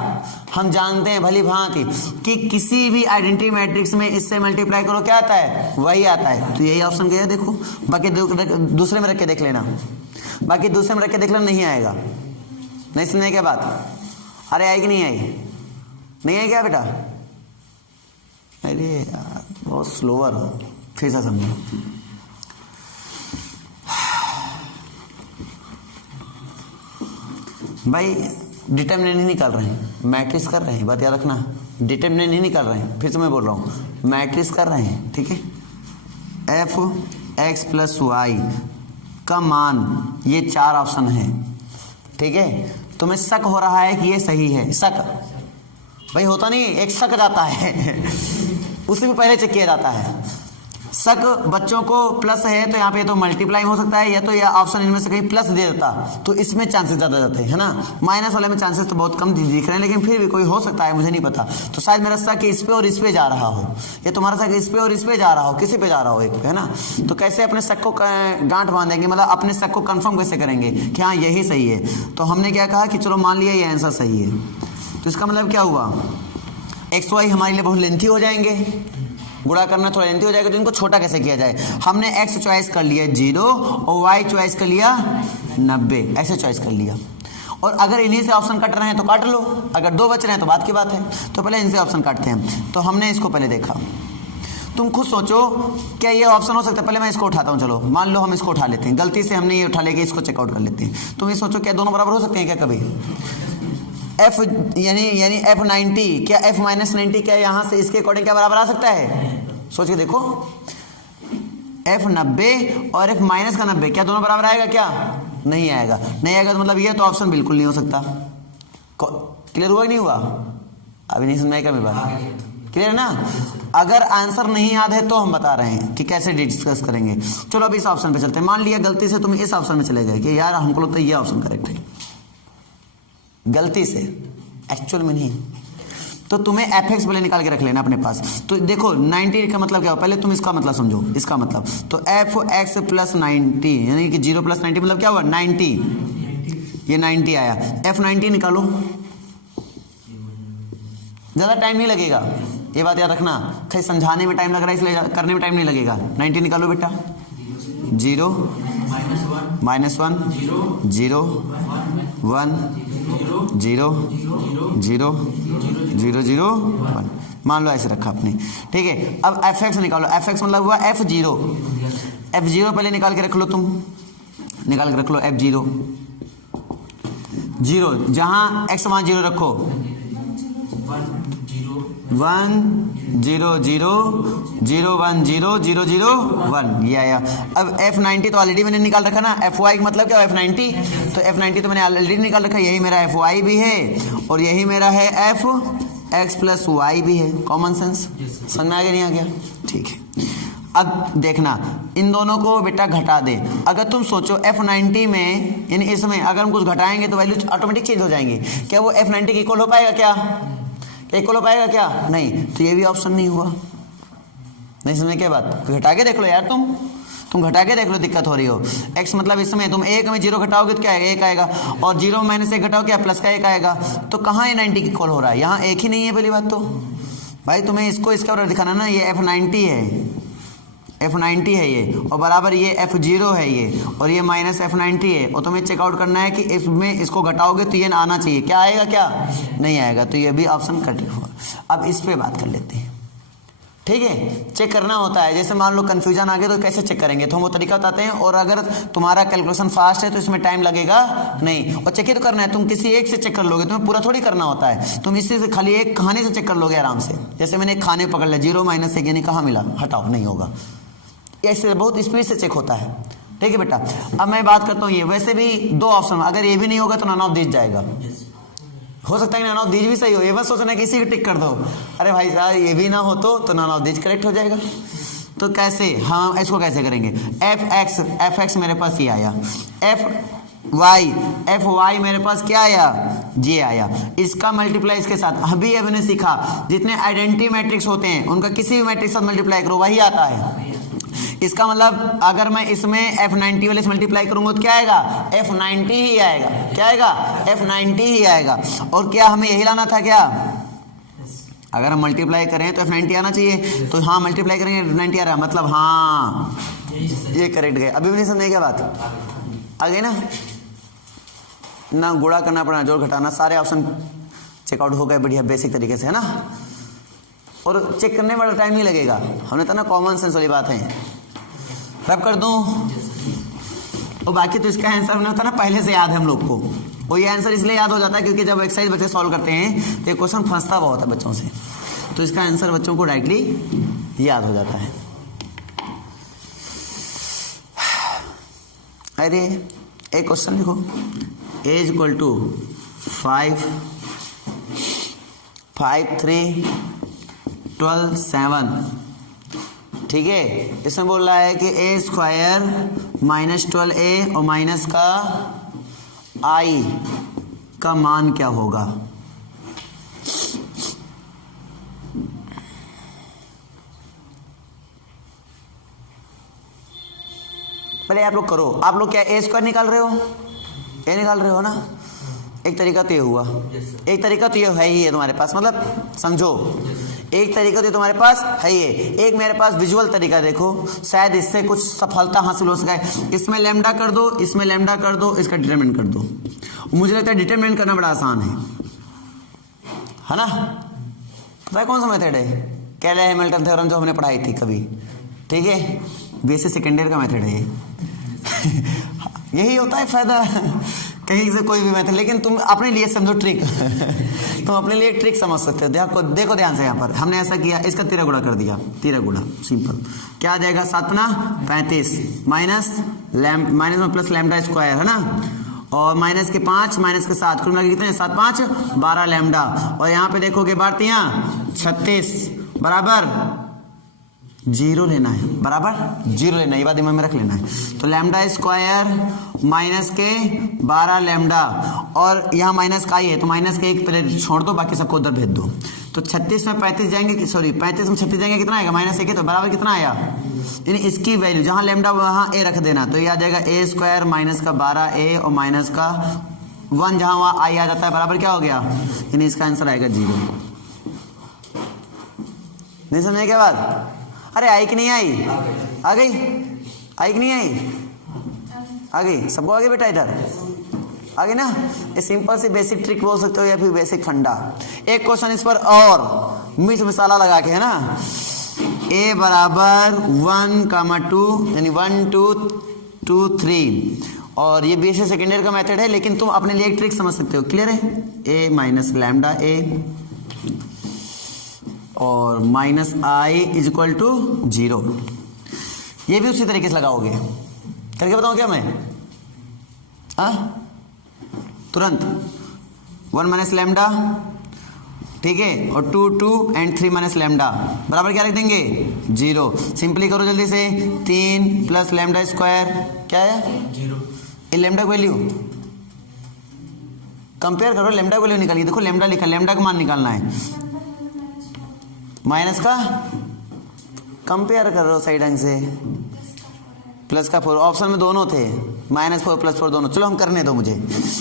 हम जानते हैं भली भांति कि किसी भी आइडेंटिटी मैट्रिक्स में इससे मल्टीप्लाई करो क्या आता है, वही आता है, तो यही ऑप्शन गया। देखो बाकी दूसरे में रख के देख लेना, बाकी दूसरे में रख के देख लेना, नहीं आएगा। नहीं सुनने क्या बात, अरे आई कि नहीं आई, नहीं आई क्या बेटा, अरे यार बहुत स्लोअर, फिर से समझो। भाई डिटरमिनेंट नहीं निकाल रहे हैं, मैट्रिक्स कर रहे हैं, बात याद रखना, डिटरमिनेंट नहीं निकाल रहे हैं, फिर से मैं बोल रहा हूँ मैट्रिक्स कर रहे हैं, ठीक है। f(x + y) का मान, ये 4 ऑप्शन है, ठीक है। तुम्हें शक हो रहा है कि ये सही है, शक भाई होता नहीं, एक शक जाता है उसे भी पहले चेक किया जाता है। शक बच्चों को प्लस है तो यहाँ पे तो मल्टीप्लाई हो सकता है, या तो यह ऑप्शन इनमें से कहीं प्लस दे देता तो इसमें चांसेस ज़्यादा जाते हैं, है ना। माइनस वाले में चांसेस तो बहुत कम दिख रहे हैं, लेकिन फिर भी कोई हो सकता है, मुझे नहीं पता। तो शायद मेरा शक इस पे और इस पे जा रहा हो, या तुम्हारा शक इस पे और इस पे जा रहा हो, किसी पे जा रहा हो, एक पे, है ना। तो कैसे अपने शक को गांठ बांधेंगे, मतलब अपने शक को कंफर्म कैसे करेंगे कि हाँ यही सही है। तो हमने क्या कहा कि चलो मान लिया ये आंसर सही है, तो इसका मतलब क्या हुआ, एक्स वाई हमारे लिए बहुत लेंथी हो जाएंगे, गुणा करना थोड़ा लेंथी हो जाएगा, तो इनको छोटा कैसे किया जाए। हमने x चॉइस कर लिया 0 और y चॉइस कर लिया 90, ऐसे चॉइस कर लिया। और अगर इन्हीं से ऑप्शन कट रहे हैं तो काट लो, अगर 2 बच रहे हैं तो बात की बात है। तो पहले इनसे ऑप्शन काटते हैं। तो हमने इसको पहले देखा, तुम खुद सोचो क्या ये ऑप्शन हो सकता है। पहले मैं इसको उठाता हूँ, चलो मान लो हम इसको उठा लेते हैं, गलती से हमने ये उठा लेके इसको चेकआउट कर लेते हैं। तुम ये सोचो क्या दोनों बराबर हो सकते हैं क्या कभी, f यानी f90 क्या f -90 क्या यहाँ से इसके अकॉर्डिंग क्या बराबर आ सकता है, सोच के देखो। f90 और f माइनस का 90 क्या दोनों बराबर आएगा, क्या नहीं आएगा, नहीं आएगा तो मतलब ये तो ऑप्शन बिल्कुल नहीं हो सकता। क्लियर हुआ कि नहीं हुआ, अभी नहीं समझ में आएगा मेरी बात, क्लियर ना? अगर आंसर नहीं याद है तो हम बता रहे हैं कि कैसे डिस्कस करेंगे। चलो अब इस ऑप्शन पे चलते हैं। मान लिया गलती से तुम इस ऑप्शन में चले गए कि यार हमको लगता है ये ऑप्शन करेक्ट है, गलती से, एक्चुअल में नहीं, तो तुम्हें एफ एक्स पहले निकाल के रख लेना अपने पास। तो देखो 90 का मतलब क्या हो, पहले तुम इसका मतलब समझो, इसका मतलब तो एफ एक्स प्लस 90 यानी कि 0 प्लस 90 मतलब क्या हुआ 90, ये 90 आया। एफ 90 निकालो, ज़्यादा टाइम नहीं लगेगा, ये बात याद रखना। कहीं समझाने में टाइम लग रहा है इसलिए करने में टाइम नहीं लगेगा। 90 निकालो बेटा, 0 -1 0 1 0 0 0 0 1, मान लो ऐसे रखा आपने, ठीक है। अब एफ एक्स निकालो, एफ एक्स मतलब हुआ F0, F0 पहले निकाल के रख लो, तुम निकाल के रख लो F0 0, जहां x वहां 0 रखो, 1 0 0 0 1 0 0 0 1, ये आया। अब F90 तो ऑलरेडी मैंने निकाल रखा ना, FY का मतलब क्या है F90, तो F90 तो मैंने ऑलरेडी निकाल रखा, यही मेरा FY भी है और यही मेरा है FX प्लस Y भी है। कॉमन सेंस समझ में आ गया नहीं आ गया? ठीक है। अब देखना इन दोनों को बेटा घटा दे। अगर तुम सोचो F90 में यानी इसमें अगर हम कुछ घटाएंगे तो वैल्यू ऑटोमेटिक चेंज हो जाएंगे, क्या वो F90 के इक्वल हो पाएगा? क्या इक्वल हो पाएगा? क्या नहीं, तो ये भी ऑप्शन नहीं हुआ। नहीं समझे क्या बात? घटा के देख लो यार, तुम घटा के देख लो, दिक्कत हो रही हो। x मतलब इसमें तुम 1 में 0 घटाओगे तो क्या आएगा? 1 आएगा, और 0 में -1 घटाओ क्या प्लस का 1 आएगा। तो कहाँ ये 90 की इक्वल हो रहा है? यहाँ एक ही नहीं है पहली बात तो भाई, तुम्हें इसको इसके ऊपर दिखाना ना, ये F90 है, F90 है ये, और बराबर ये F0 है ये, और ये माइनस F90 है, और तुम्हें चेकआउट करना है कि इसमें इसको घटाओगे तो ये आना चाहिए, क्या आएगा? क्या नहीं आएगा, तो ये भी ऑप्शन कट हुआ। अब इस पे बात कर लेते हैं, ठीक है। चेक करना होता है, जैसे मान लो कंफ्यूजन आ गया तो कैसे चेक करेंगे, तो हम वो तरीका बताते हैं। और अगर तुम्हारा कैलकुलेशन फास्ट है तो इसमें टाइम लगेगा नहीं, और चेक ही तो करना है। तुम किसी एक से चेक कर लोगे, तुम्हें पूरा थोड़ी करना होता है। तुम इससे से खाली एक खाने से चेक कर लोगे आराम से। जैसे मैंने एक खाने पकड़ लिया, 0 - 1 यानी कहाँ मिला, हटाओ, नहीं होगा। ऐसे बहुत स्पीड से चेक होता है, ठीक है बेटा। अब मैं बात करता हूँ, ये वैसे भी 2 ऑप्शन, अगर ये भी नहीं होगा तो नन ऑफ दिस जाएगा। हो सकता है नन ऑफ दिस भी सही हो, ये बस सोचना किसी को टिक कर दो। अरे भाई साहब ये भी ना हो तो नन ऑफ दिस करेक्ट हो जाएगा। तो कैसे, हाँ इसको कैसे करेंगे? एफ एक्स मेरे पास ये आया, एफ वाई मेरे पास क्या आया? ये आया। इसका मल्टीप्लाई इसके साथ, अभी हमने सीखा जितने आइडेंटिटी मैट्रिक्स होते हैं उनका किसी भी मैट्रिक्स साथ मल्टीप्लाई करो वही आता है। इसका मतलब अगर मैं इसमें F90 वाले से मल्टीप्लाई करूंगा तो क्या आएगा? F90 ही आएगा। क्या आएगा? F90 ही आएगा। और क्या हमें यही लाना था क्या? अगर हम मल्टीप्लाई करें तो F90 आना चाहिए, तो हाँ मल्टीप्लाई करेंगे F90 आ रहा है, मतलब हाँ ये करेक्ट गए। अभी भी नहीं समझे क्या बात? आ गई ना गुणा करना पड़ना, जोड़ घटाना, सारे ऑप्शन चेकआउट हो गए बढ़िया बेसिक तरीके से, है ना। और चेक करने वाला टाइम नहीं लगेगा, हमने तो ना कॉमन सेंस वाली बात है। रब कर दूं, और बाकी तो इसका आंसर हमने होता ना पहले से याद है हम लोग को। और ये आंसर इसलिए याद हो जाता है क्योंकि जब एक्सरसाइज बच्चे सॉल्व करते हैं तो ये क्वेश्चन फंसता बहुत है बच्चों से, तो इसका आंसर बच्चों को डायरेक्टली याद हो जाता है। अरे एक क्वेश्चन लिखो, a = 5 5 3 12 7, ठीक है। इसमें बोल रहा है कि a² - 12a और माइनस का i का मान क्या होगा? पहले आप लोग करो, आप लोग क्या a² निकाल रहे हो? a निकाल रहे हो ना। एक तरीका तो ये हुआ, एक तरीका तो ये है ही है तुम्हारे पास, मतलब समझो एक तरीका तो तुम्हारे पास है ही है। एक मेरे पास विजुअल तरीका देखो, शायद इससे कुछ सफलता हासिल हो सके। इसमें लैम्डा कर दो, इसमें लैम्डा कर दो, इसका डिटरमिनेंट कर दो। मुझे लगता है डिटरमिनेंट करना बड़ा आसान है ना। पता है कौन सा मेथड है? केले हैमिल्टन थ्योरम जो हमने पढ़ाई थी कभी, ठीक है। बेसिक सेकेंड ईयर का मेथड है यही होता है फायदा कहीं से कोई भी मेथड, लेकिन तुम अपने लिए समझो ट्रिक तुम अपने लिए ट्रिक समझ सकते हो। देखो ध्यान से, यहाँ पर हमने ऐसा किया, इसका 13 गुणा कर दिया, 13 गुणा सिंपल क्या आ जाएगा? 7 × 35 माइनस में प्लस लैम्डा स्क्वायर, है ना। और माइनस के 5 माइनस के 7 कुल मिला के कितने? 7 5 12 लैम्डा। और यहाँ पे देखोगे बारतियाँ 36 बराबर 0 लेना है, बराबर 0 लेना है, ये बात दिमाग में रख लेना है। तो लैम्डा स्क्वायर माइनस के 12 लैम्डा, और यहाँ माइनस का ही है तो माइनस के 1 पहले छोड़ दो, बाकी सबको उधर भेज दो। तो 36 में 35 जाएंगे, सॉरी 35 में 36 जाएंगे, कितना आएगा -1 है, तो बराबर कितना आया, यानी इसकी वैल्यू जहाँ लैम्डा वहाँ ए रख देना, तो ये आ जाएगा ए स्क्वायर माइनस का 12a और माइनस का 1 जहाँ वहाँ आई आ जाता है, बराबर क्या हो गया, यानी इसका आंसर आएगा 0। नहीं समझे क्या बात? अरे आई कि नहीं आई? आ गई? आई कि नहीं आई? आ गई सबको? आ गई बेटा? इधर आ गई ना? ये सिंपल सी बेसिक ट्रिक बोल सकते हो या फिर बेसिक फंडा। एक क्वेश्चन इस पर और मिर्च मसाला लगा के, है ना, a बराबर 1,2 यानी 1 2 2 3, और ये बेसिक सेकेंड ईयर का मेथड है, लेकिन तुम अपने लिए एक ट्रिक समझ सकते हो। क्लियर है? a माइनस लैम्डा a और minus i is equal to 0। ये भी उसी तरीके से लगाओगे, करके बताऊं क्या मैं? तुरंत 1 माइनस लैम्डा, ठीक है, और 2 2 एंड 3 माइनस लैम्डा बराबर क्या लिख देंगे, 0। सिंपली करो जल्दी से, 3 प्लस लैम्डा स्क्वायर क्या है, 0। ये लैम्डा वैल्यू कंपेयर करो, लैम्डा वैल्यू निकालिए। देखो लैम्डा लिखा, लैम्डा का मान निकालना है, माइनस का कंपेयर करो सही ढंग से, प्लस का 4, ऑप्शन में दोनों थे, -4 +4 दोनों। चलो हम करने दो मुझे,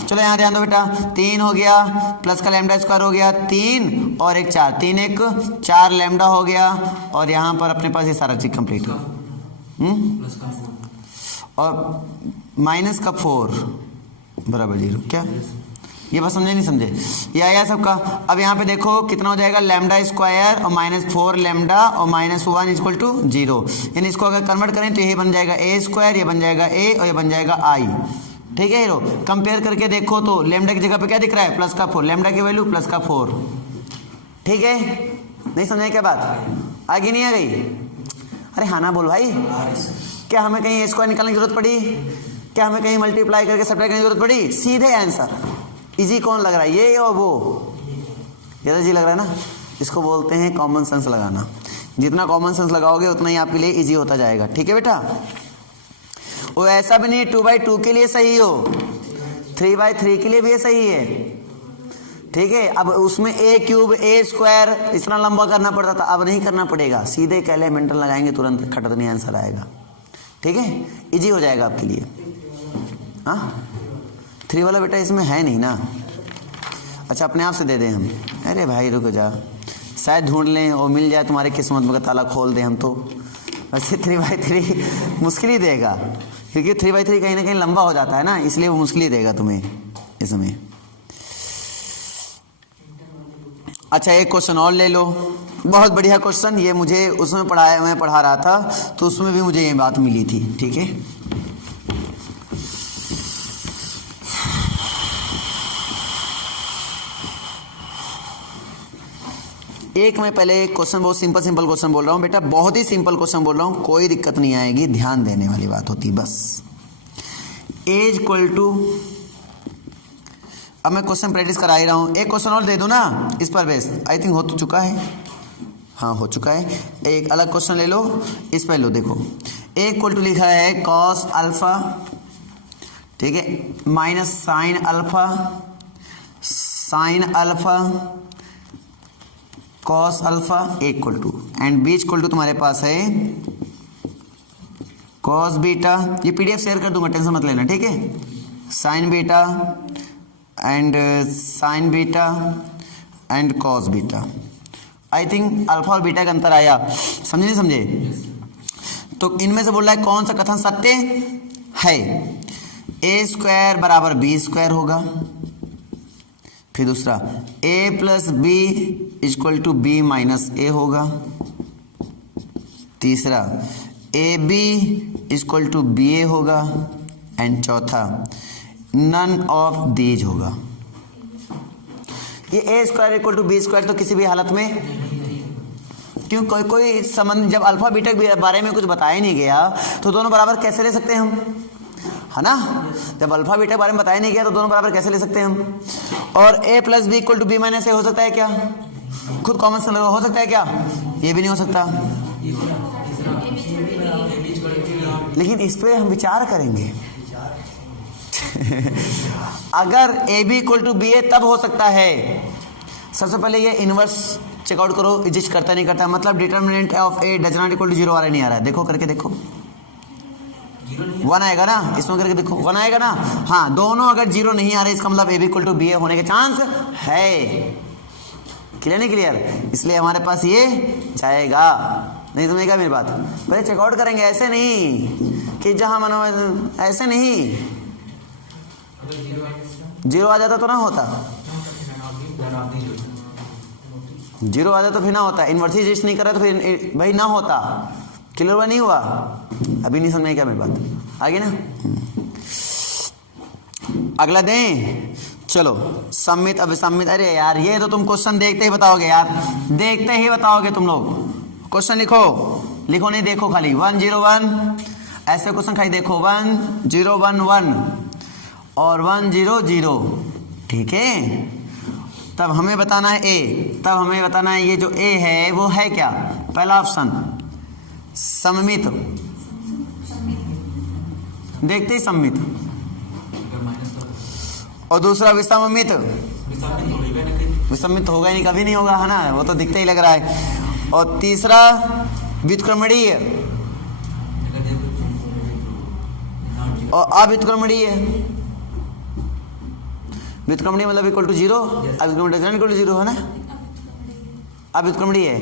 चलो यहाँ ध्यान दो बेटा, 3 हो गया प्लस का लैम्डा स्क्वायर हो गया 3 और 1 4, 3 1 4 लैम्डा हो गया, और यहाँ पर अपने पास ये सारा चीज कंप्लीट हो, और माइनस का 4 बराबर 0। क्या ये बात समझे नहीं समझे? ये आया सबका। अब यहाँ पे देखो कितना हो जाएगा, लैम्डा स्क्वायर और -4 लैम्डा और -1 इक्वल टू 0, यानी इसको अगर कन्वर्ट करें तो ये बन जाएगा a स्क्वायर, ये बन जाएगा a और ये बन जाएगा i। ठीक है हीरो? कंपेयर करके देखो तो लैम्डा की जगह पे क्या दिख रहा है, प्लस का 4, लैम्डा की वैल्यू प्लस का 4। ठीक है? नहीं समझे क्या बात? आगे नहीं आ गई? अरे हाँ ना बोल भाई। क्या हमें कहीं a स्क्वायर निकालने की जरूरत पड़ी? क्या हमें कहीं मल्टीप्लाई करके सब्ट्रैक्ट करने की जरूरत पड़ी? सीधे आंसर। इजी कौन लग रहा है, ये और वो? ज़्यादा इजी लग रहा है ना? इसको बोलते हैं कॉमन सेंस लगाना। जितना कॉमन सेंस लगाओगे उतना ही आपके लिए इजी होता जाएगा। ठीक है बेटा? वो ऐसा भी नहीं 2/2 के लिए सही हो, 3/3 के लिए भी सही है। ठीक है? अब उसमें a³ a² इतना लंबा करना पड़ता था, अब नहीं करना पड़ेगा, सीधे एक एलिमेंटल लगाएंगे, तुरंत खटकनी आंसर आएगा। ठीक है? इजी हो जाएगा आपके लिए। हाँ 3 वाला बेटा इसमें है नहीं ना? अच्छा अपने आप से दे दें हम? अरे भाई रुक जा, शायद ढूंढ लें और मिल जाए, तुम्हारे किस्मत में का ताला खोल दें हम तो। वैसे 3/3 मुश्किल ही देगा, क्योंकि 3/3 कहीं ना कहीं लंबा हो जाता है ना, इसलिए वो मुश्किल ही देगा तुम्हें इसमें। अच्छा एक क्वेश्चन और ले लो, बहुत बढ़िया क्वेश्चन, ये मुझे उसमें पढ़ाया, मैं पढ़ा रहा था तो उसमें भी मुझे ये बात मिली थी। ठीक है? एक मैं पहले एक क्वेश्चन, बहुत सिंपल क्वेश्चन बोल रहा हूँ बेटा, बहुत ही सिंपल क्वेश्चन बोल रहा हूँ, कोई दिक्कत नहीं आएगी, ध्यान देने वाली बात होती बस। एज इक्वल टू, अब मैं क्वेश्चन प्रैक्टिस करा ही रहा हूँ, एक क्वेश्चन और दे दूँ ना इस पर बेस, आई थिंक हो तो चुका है, हाँ हो चुका है। एक अलग क्वेश्चन ले लो, इस पर लो, देखो ए इक्वल टू लिखा है कॉस अल्फा, ठीक है, minus sine alpha cos alpha equal to, and B equal to तुम्हारे पास है कॉस बीटा, ये पीडीएफ शेयर कर दूंगा, टेंशन मत लेना। ठीक है? Sine beta and cos beta, I think alpha और बीटा का अंतर आया, समझे नहीं समझे? तो इनमें से बोल रहा है कौन सा कथन सत्य है, a² बराबर b² होगा, फिर दूसरा a plus B equal to b माइनस a होगा, तीसरा ab इक्वल टू ba होगा, एंड चौथा नन ऑफ दीज होगा। ये a² इक्वल टू b² तो किसी भी हालत में, क्यों कोई संबंध, जब अल्फा बीटा के बारे में कुछ बताया नहीं गया तो दोनों बराबर कैसे ले सकते हैं हम, है ना? जब अल्फा बीटा के बारे में बताया नहीं गया तो दोनों बराबर कैसे ले सकते हैं हम? और a plus B equal to B minus A हो सकता है क्या? खुद कॉमन सेंस हो सकता है क्या? ये भी नहीं हो सकता, लेकिन इस पे हम विचार करेंगे। अगर A B equal to B A तब हो सकता है। सबसे पहले ये इनवर्स चेकआउट करो, एग्जिस्ट करता नहीं करता, मतलब determinant of A does not equal to 0 आ रहा नहीं आ रहा है। देखो करके देखो, 1 आएगा ना, इसमें करके देखो 1 आएगा ना। हाँ, दोनों अगर 0 नहीं आ रहे इसका मतलब A B equal to B A होने के चांस है। क्लियर नहीं क्लियर? इसलिए हमारे पास ये जाएगा। नहीं समझेगा मेरी बात? पहले चेकआउट करेंगे, ऐसे नहीं कि जहां मनो, ऐसे नहीं। 0 आ जाता तो ना होता, 0 आ जाता तो फिर ना होता। इनवर्स एग्जिस्ट नहीं कर रहा तो फिर भाई ना होता। क्लियर हुआ नहीं हुआ? अभी नहीं समझ क्या मेरी बात? आगे ना, अगला दें। चलो सम्मित अभिसम्मित। अरे यार ये तो तुम क्वेश्चन देखते ही बताओगे यार, देखते ही बताओगे तुम लोग। क्वेश्चन लिखो, लिखो नहीं देखो खाली। 1 0 1 ऐसे क्वेश्चन खाली देखो। 1 0 1 1 और 1 0 0। ठीक है, तब हमें बताना है ए, तब हमें बताना है ये जो ए है वो है क्या? पहला ऑप्शन सममित, देखते ही सम्मित, और दूसरा विषममित। विषमित होगा ही नहीं, कभी नहीं होगा, है ना, वो तो दिखता ही लग रहा है। और तीसरा व्युत्क्रमणीय और अव्युत्क्रमणीय। व्युत्क्रमणीय मतलब इक्वल टू 0, अव्युत्क्रमणीय इक्वल टू 0 है ना। अव्युत्क्रमणीय है।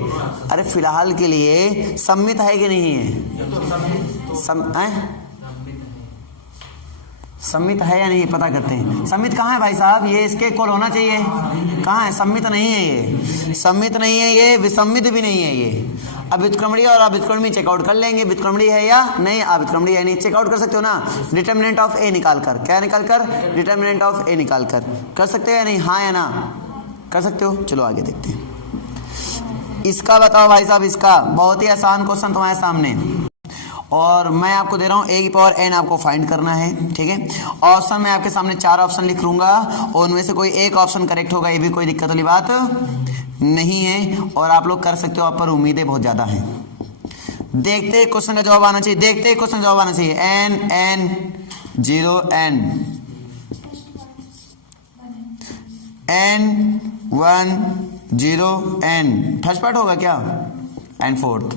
अरे फिलहाल के लिए सम्मित है कि नहीं है? सम्मित है या नहीं पता करते हैं। सम्मित कहाँ है भाई साहब? ये इसके इक्वल होना चाहिए। कहाँ है? सम्मित नहीं है ये, सम्मित नहीं है ये, विसम्मित भी नहीं है ये। अब व्युत्क्रमणीय और अव्युत्क्रमणीय चेकआउट कर लेंगे, व्युत्क्रमणीय है या नहीं, अव्युत्क्रमणीय है नहीं, चेकआउट कर सकते हो ना। डिटर्मिनेंट ऑफ ए निकाल कर, क्या निकाल कर? डिटर्मिनेंट ऑफ ए निकाल कर सकते हो या नहीं? हाँ या ना? कर सकते हो। चलो आगे देखते हैं। इसका बताओ भाई साहब, इसका बहुत ही आसान क्वेश्चन तुम्हारे सामने, और मैं आपको दे रहा हूँ a की पावर n आपको फाइंड करना है। ठीक है, ऑप्शन मैं आपके सामने 4 ऑप्शन लिख लूंगा और उनमें से कोई एक ऑप्शन करेक्ट होगा, ये भी कोई दिक्कत वाली बात नहीं है, और आप लोग कर सकते हो। आप पर उम्मीदें बहुत ज़्यादा हैं। देखते ही क्वेश्चन का जवाब आना चाहिए, देखते ही क्वेश्चन का जवाब आना चाहिए। n n 0 n n 1 0 n first part होगा क्या? And fourth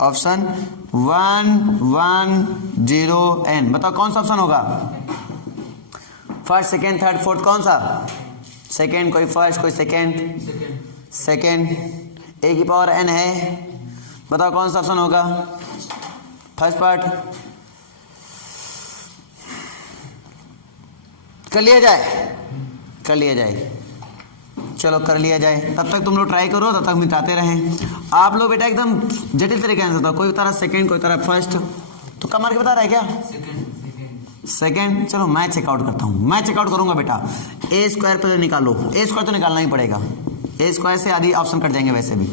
option 1 1 0 n। बताओ कौन सा ऑप्शन होगा? फर्स्ट सेकेंड थर्ड फोर्थ कौन सा? सेकेंड, कोई फर्स्ट कोई सेकेंड, सेकेंड। a की पावर n है, बताओ कौन सा ऑप्शन होगा? First part. कर लिया जाए, कर लिया जाए, चलो कर लिया जाए। तब तक तुम लोग ट्राई करो, तब तक मिटाते रहें आप लोग। बेटा एकदम जटिल तरीके से होता, कोई तरह सेकंड कोई तरह फर्स्ट। तो कम मार के बता रहा है क्या? सेकंड। चलो मैं चेकआउट करता हूँ, मैं चेकआउट करूंगा बेटा। ए स्क्वायर पे निकालो, ए स्क्वायर तो निकालना ही पड़ेगा। ए स्क्वायर से आधी ऑप्शन कट जाएंगे वैसे भी,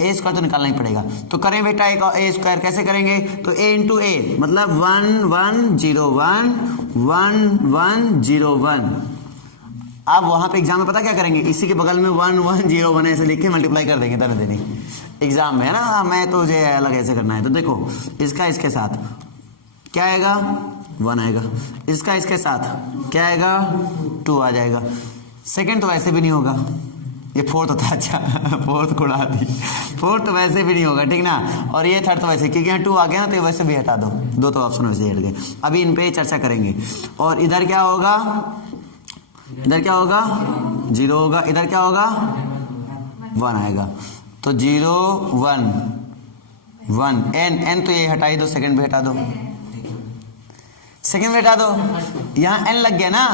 ए स्क्वायर तो निकालना ही पड़ेगा। तो करें बेटा ए स्क्वायर कैसे करेंगे? तो a इंटू ए मतलब 1 1 0 1 1 1 0 1। आप वहां पे एग्जाम में पता क्या करेंगे? इसी के बगल में 1 1 0 1 ऐसे लिख के मल्टीप्लाई कर देंगे तरह देने एग्जाम में, है ना। मैं तो मुझे अलग ऐसे करना है। तो देखो इसका इसके साथ क्या आएगा? 1 आएगा। इसका इसके साथ क्या आएगा? 2 आ जाएगा। सेकंड तो वैसे भी नहीं होगा, ये फोर्थ होता है। अच्छा फोर्थ को उड़ा दी, फोर्थ तो वैसे भी नहीं होगा, ठीक ना। और ये थर्ड तो वैसे, क्योंकि यहाँ 2 आ गया ना तो वैसे भी हटा दो, दो तो ऑप्शन वैसे हट गए। अभी इन पे चर्चा करेंगे। और इधर क्या होगा? इधर क्या होगा? 0 होगा। इधर क्या होगा? 1 आएगा। तो 0 1 1 n तो ये हटा ही दो, सेकंड भी हटा दो, सेकंड भी हटा दो। यहाँ n लग गया ना,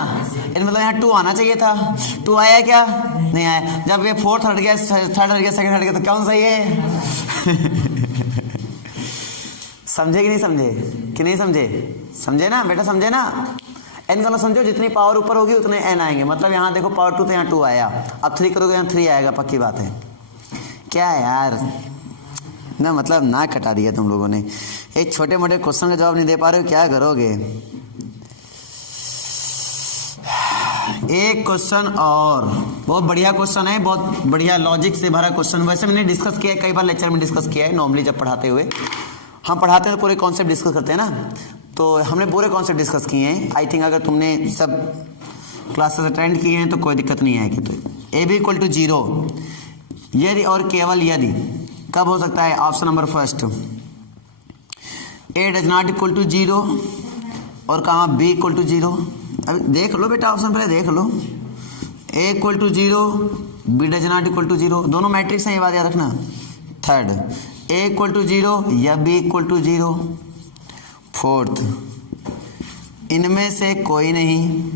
n मतलब यहाँ 2 आना चाहिए था। 2 आया क्या? नहीं आया। जब ये फोर्थ हट गया, थर्ड हट गया, सेकंड हट गया, तो कौन सा ये? समझे कि नहीं समझे? कि नहीं समझे? समझे ना बेटा, समझे ना। n का समझो, जितनी पावर ऊपर होगी उतने n आएंगे। मतलब यहाँ देखो पावर 2 तो यहाँ 2 आया, अब 3 करोगे यहाँ 3 आएगा, पक्की बात है। क्या यार ना, मतलब ना कटा दिया तुम लोगों ने। एक छोटे मोटे क्वेश्चन का जवाब नहीं दे पा रहे हो, क्या करोगे? एक क्वेश्चन और बहुत बढ़िया क्वेश्चन है, बहुत बढ़िया लॉजिक से भरा क्वेश्चन। वैसे मैंने डिस्कस किया है, कई बार लेक्चर में डिस्कस किया है। नॉर्मली जब पढ़ाते हुए हम पढ़ाते हैं तो पूरे कॉन्सेप्ट डिस्कस करते हैं ना, तो हमने पूरे कॉन्सेप्ट डिस्कस किए हैं। आई थिंक अगर तुमने सब क्लासेस अटेंड किए हैं तो कोई दिक्कत नहीं आएगी। तो ए बी इक्वल टू 0 यदि और केवल यदि कब हो सकता है? Option number first, A does not equal to 0 और कहाँ बी इक्वल टू 0। अभी देख लो बेटा, ऑप्शन पहले देख लो। A equal to 0, B does not equal to 0, दोनों मैट्रिक्स हैं, ये बात याद रखना। थर्ड, ए इक्वल टू 0 या बी इक्वल टू 0। फोर्थ, इनमें से कोई नहीं,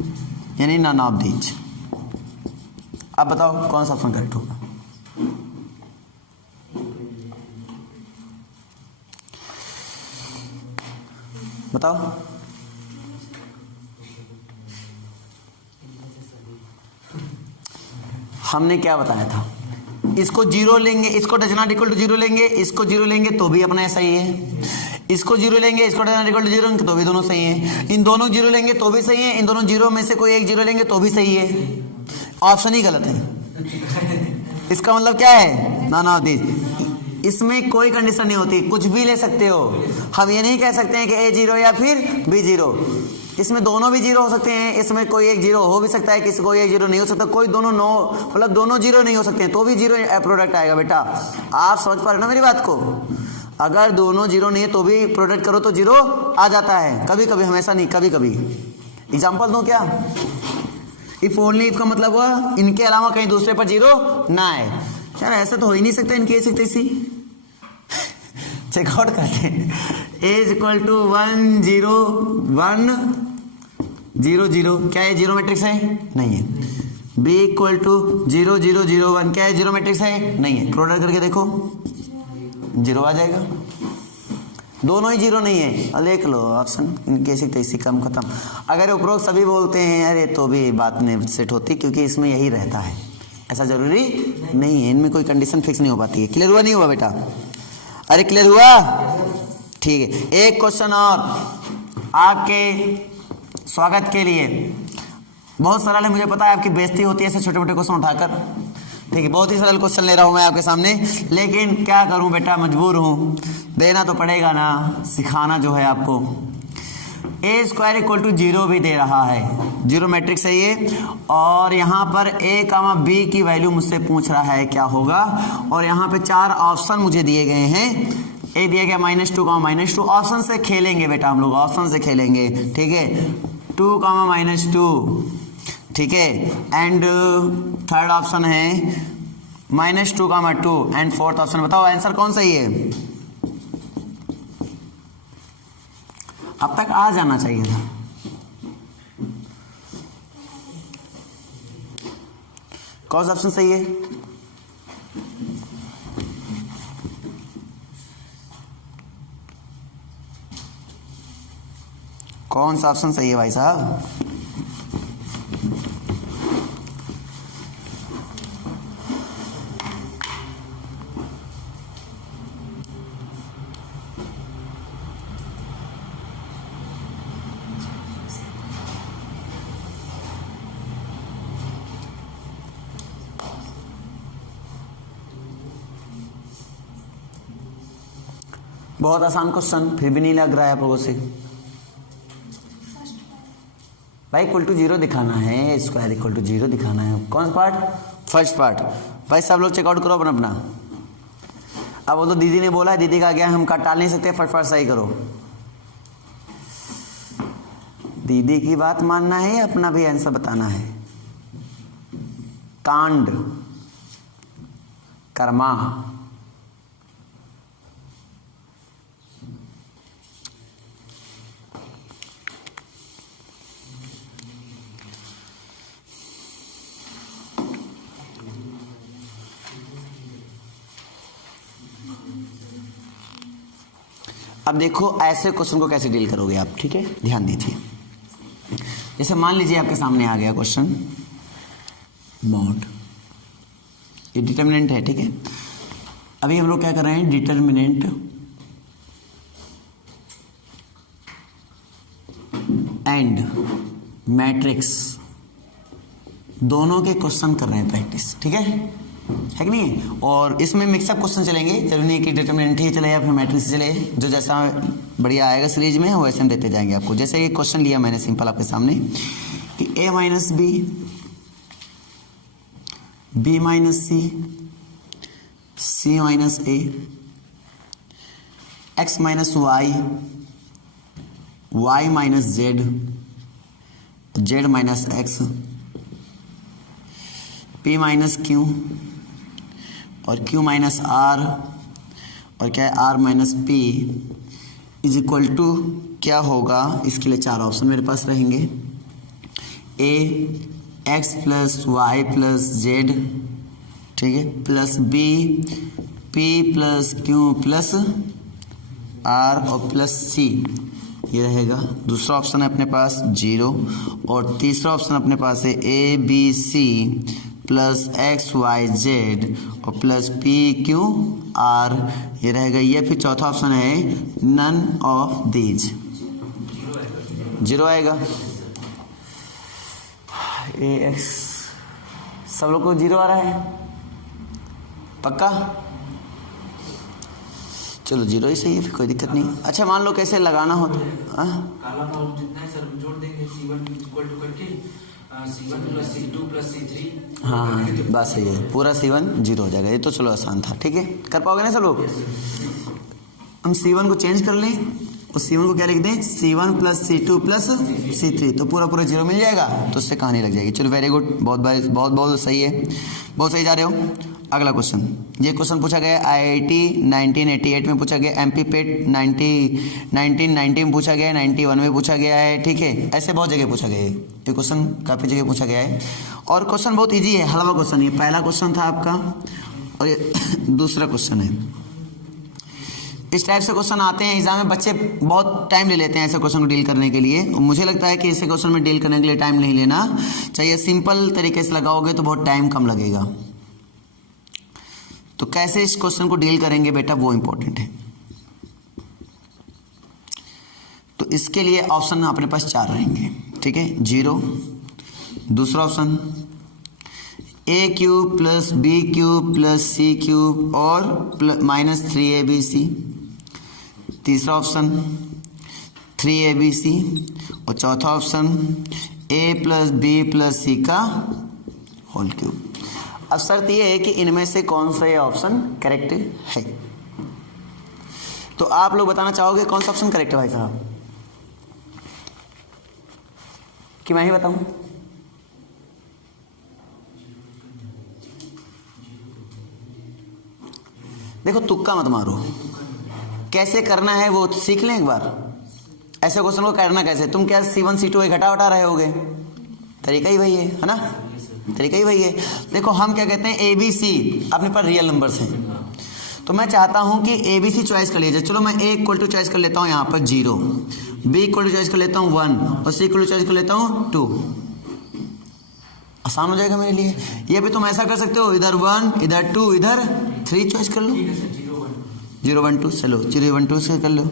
यानी नन ऑफ दीज। अब बताओ कौन सा ऑप्शन करेक्ट होगा? बताओ। हमने क्या बताया था? इसको 0 लेंगे, इसको डज नॉट इक्वल टू 0 लेंगे, इसको 0 लेंगे तो भी अपना सही है। इसको 0 लेंगे, इसको डज नॉट इक्वल टू 0 लेंगे तो भी दोनों सही है। इन दोनों 0 लेंगे तो भी सही है, इन दोनों 0 में से कोई एक 0 लेंगे तो भी सही है। ऑप्शन ही गलत है। इसका मतलब क्या है? None of this. इसमें कोई कंडीशन नहीं होती, कुछ भी ले सकते हो। हम ये नहीं कह सकते हैं कि ए 0 या फिर बी 0। इसमें दोनों भी 0 हो सकते हैं, इसमें कोई एक 0 हो भी सकता है, किसी को एक 0 नहीं हो सकता, कोई दोनों नो मतलब दोनों 0 नहीं हो सकते हैं तो भी 0 प्रोडक्ट आएगा। बेटा आप समझ पा रहे ना मेरी बात को? अगर दोनों 0 नहीं है तो भी प्रोडक्ट करो तो 0 आ जाता है, कभी कभी, हमेशा नहीं, कभी कभी। एग्जाम्पल दो क्या? इफ ओनली इफ का मतलब हुआ इनके अलावा कहीं दूसरे पर 0 ना आए। यार ऐसा तो हो ही नहीं सकता, इनके सकते इसी चेकआउट करते हैं। ए इक्वल टू 1 0 1 0 0, क्या ये 0 मैट्रिक्स है? नहीं है। बी इक्वल टू 0 0 0 1, क्या ये 0 मैट्रिक्स है? नहीं है। प्रोडक्ट करके देखो 0 आ जाएगा। दोनों ही 0 नहीं है, देख लो ऑप्शन इनके से तैसी कम खत्म। अगर उपरोक्त सभी बोलते हैं अरे तो भी बात नहीं सेट होती, क्योंकि इसमें यही रहता है, ऐसा जरूरी नहीं है। इनमें कोई कंडीशन फिक्स नहीं हो पाती है। क्लियर हुआ नहीं हुआ बेटा? अरे क्लियर हुआ? ठीक है, एक क्वेश्चन और आपके स्वागत के लिए। बहुत सरल है, मुझे पता है आपकी बेइज्जती होती है ऐसे छोटे मोटे क्वेश्चन उठाकर। ठीक है, बहुत ही सरल क्वेश्चन ले रहा हूं मैं आपके सामने, लेकिन क्या करूं बेटा, मजबूर हूं, देना तो पड़ेगा ना, सिखाना जो है आपको। ए स्क्वायर इक्वल टू 0 भी दे रहा है, 0 मैट्रिक्स है ये, और यहाँ पर ए कामा बी की वैल्यू मुझसे पूछ रहा है क्या होगा। और यहाँ पे 4 ऑप्शन मुझे दिए गए हैं। ए दिया गया -2 कामा -2। ऑप्शन से खेलेंगे बेटा, हम लोग ऑप्शन से खेलेंगे। ठीक है, 2 कामा -2, ठीक है, एंड थर्ड ऑप्शन है -2 कामा 2, एंड फोर्थ ऑप्शन। बताओ आंसर कौन सही है? अब तक आ जाना चाहिए था। कौन सा ऑप्शन सही है? कौन सा ऑप्शन सही है भाई साहब? बहुत आसान क्वेश्चन, फिर भी नहीं लग रहा है आप लोगों से। भाई इक्वल टू 0 दिखाना है, स्क्वायर इक्वल टू 0 दिखाना है। कौन सा पार्ट? First part. भाई सब लोग चेकआउट करो अपना अपना। अब वो तो दीदी ने बोला है, दीदी का क्या हम काट टाल नहीं सकते, फटाफट सही करो। दीदी की बात मानना है या अपना भी आंसर बताना है? कांड कर्मा, अब देखो ऐसे क्वेश्चन को कैसे डील करोगे आप। ठीक है, ध्यान दीजिए। जैसे मान लीजिए आपके सामने आ गया क्वेश्चन मॉड, ये डिटर्मिनेंट है। ठीक है, अभी हम लोग क्या कर रहे हैं? डिटर्मिनेंट एंड मैट्रिक्स दोनों के क्वेश्चन कर रहे हैं प्रैक्टिस, ठीक है कि नहीं। और इसमें मिक्सअप क्वेश्चन चलेंगे, जरूरी नहीं कि डिटरमिनेंट ही चले या फिर मैट्रिक्स चले, जो जैसा बढ़िया आएगा सीरीज में वैसे हम देते जाएंगे आपको। जैसे ये क्वेश्चन लिया मैंने सिंपल आपके सामने कि a minus B, b minus C, c minus a, x minus Y, y minus Z, z minus X, p minus Q और q माइनस आर और क्या है r minus p is equal to क्या होगा। इसके लिए चार ऑप्शन मेरे पास रहेंगे, a x plus Y plus Z, ठीक है, plus b p plus q plus r और प्लस c, ये रहेगा। दूसरा ऑप्शन है अपने पास 0 और तीसरा ऑप्शन अपने पास है a b c plus X Y Z और प्लस पी क्यू आर, ये रहेगा ये। फिर चौथा ऑप्शन है नन ऑफ दीज, 0 आएगा। ए एक्स सब लोग को 0 आ रहा है पक्का, चलो 0 ही सही है, फिर कोई दिक्कत नहीं। अच्छा मान लो कैसे लगाना हो तो काला फॉर्म जितना है सर जोड़ देंगे, C1 इक्वल टू करके C1 plus C2 plus C3। हाँ बात सही है, पूरा C1 0 हो जाएगा। ये तो चलो आसान था, ठीक है, कर पाओगे ना सब लोग। हम C1 को चेंज कर लें और C1 को क्या लिख दें, C1 plus C2 plus C3, तो पूरा 0 मिल जाएगा, तो उससे कहानी लग जाएगी। चलो वेरी गुड, बहुत बहुत बहुत सही है, बहुत सही जा रहे हो। अगला क्वेश्चन, ये क्वेश्चन पूछा गया IIT 1988 में पूछा गया, MP पेट 1990 में पूछा गया है, 91 में पूछा गया है, ठीक है, ऐसे बहुत जगह पूछा गया है ये क्वेश्चन, काफ़ी जगह पूछा गया है। और क्वेश्चन बहुत इजी है, हलवा क्वेश्चन। ये पहला क्वेश्चन था आपका और ये दूसरा क्वेश्चन है। इस टाइप से क्वेश्चन आते हैं एग्जाम में, बच्चे बहुत टाइम ले लेते हैं ऐसे क्वेश्चन को डील करने के लिए। मुझे लगता है कि ऐसे क्वेश्चन में डील करने के लिए टाइम नहीं लेना चाहिए, सिंपल तरीके से लगाओगे तो बहुत टाइम कम लगेगा। तो कैसे इस क्वेश्चन को डील करेंगे बेटा, वो इंपॉर्टेंट है। तो इसके लिए ऑप्शन अपने पास 4 रहेंगे, ठीक है, 0। दूसरा option a cube plus b cube plus c cube और माइनस 3abc। तीसरा ऑप्शन 3abc और चौथा option a plus b plus c का होल क्यूब। अब शर्त यह है कि इनमें से कौन सा ये ऑप्शन करेक्ट है। तो आप लोग बताना चाहोगे कौन सा ऑप्शन करेक्ट है भाई साहब, कि मैं ही बताऊं? देखो तुक्का मत मारो, कैसे करना है वो सीख लें एक बार। ऐसे क्वेश्चन को करना कैसे, तुम क्या C1 C2 घटा उठा रहे होगे, तरीका ही वही है ना, तरीका ही वही है। देखो हम क्या कहते हैं, ABC अपने पास रियल नंबर्स हैं, तो मैं चाहता हूं कि ABC चॉइस कर लीजिए। चलो मैं A इक्वल टू चॉइस कर लेता हूं यहाँ पर 0, B इक्वल टू चॉइस कर लेता हूं 1 और C इक्वल टू चॉइस कर लेता हूं 2। आसान हो जाएगा मेरे लिए। ये भी तुम ऐसा कर सकते हो, इधर 1 इधर 2 इधर 3 चॉइस कर लो, 0 1 2, चलो 0 1 2 से कर लो।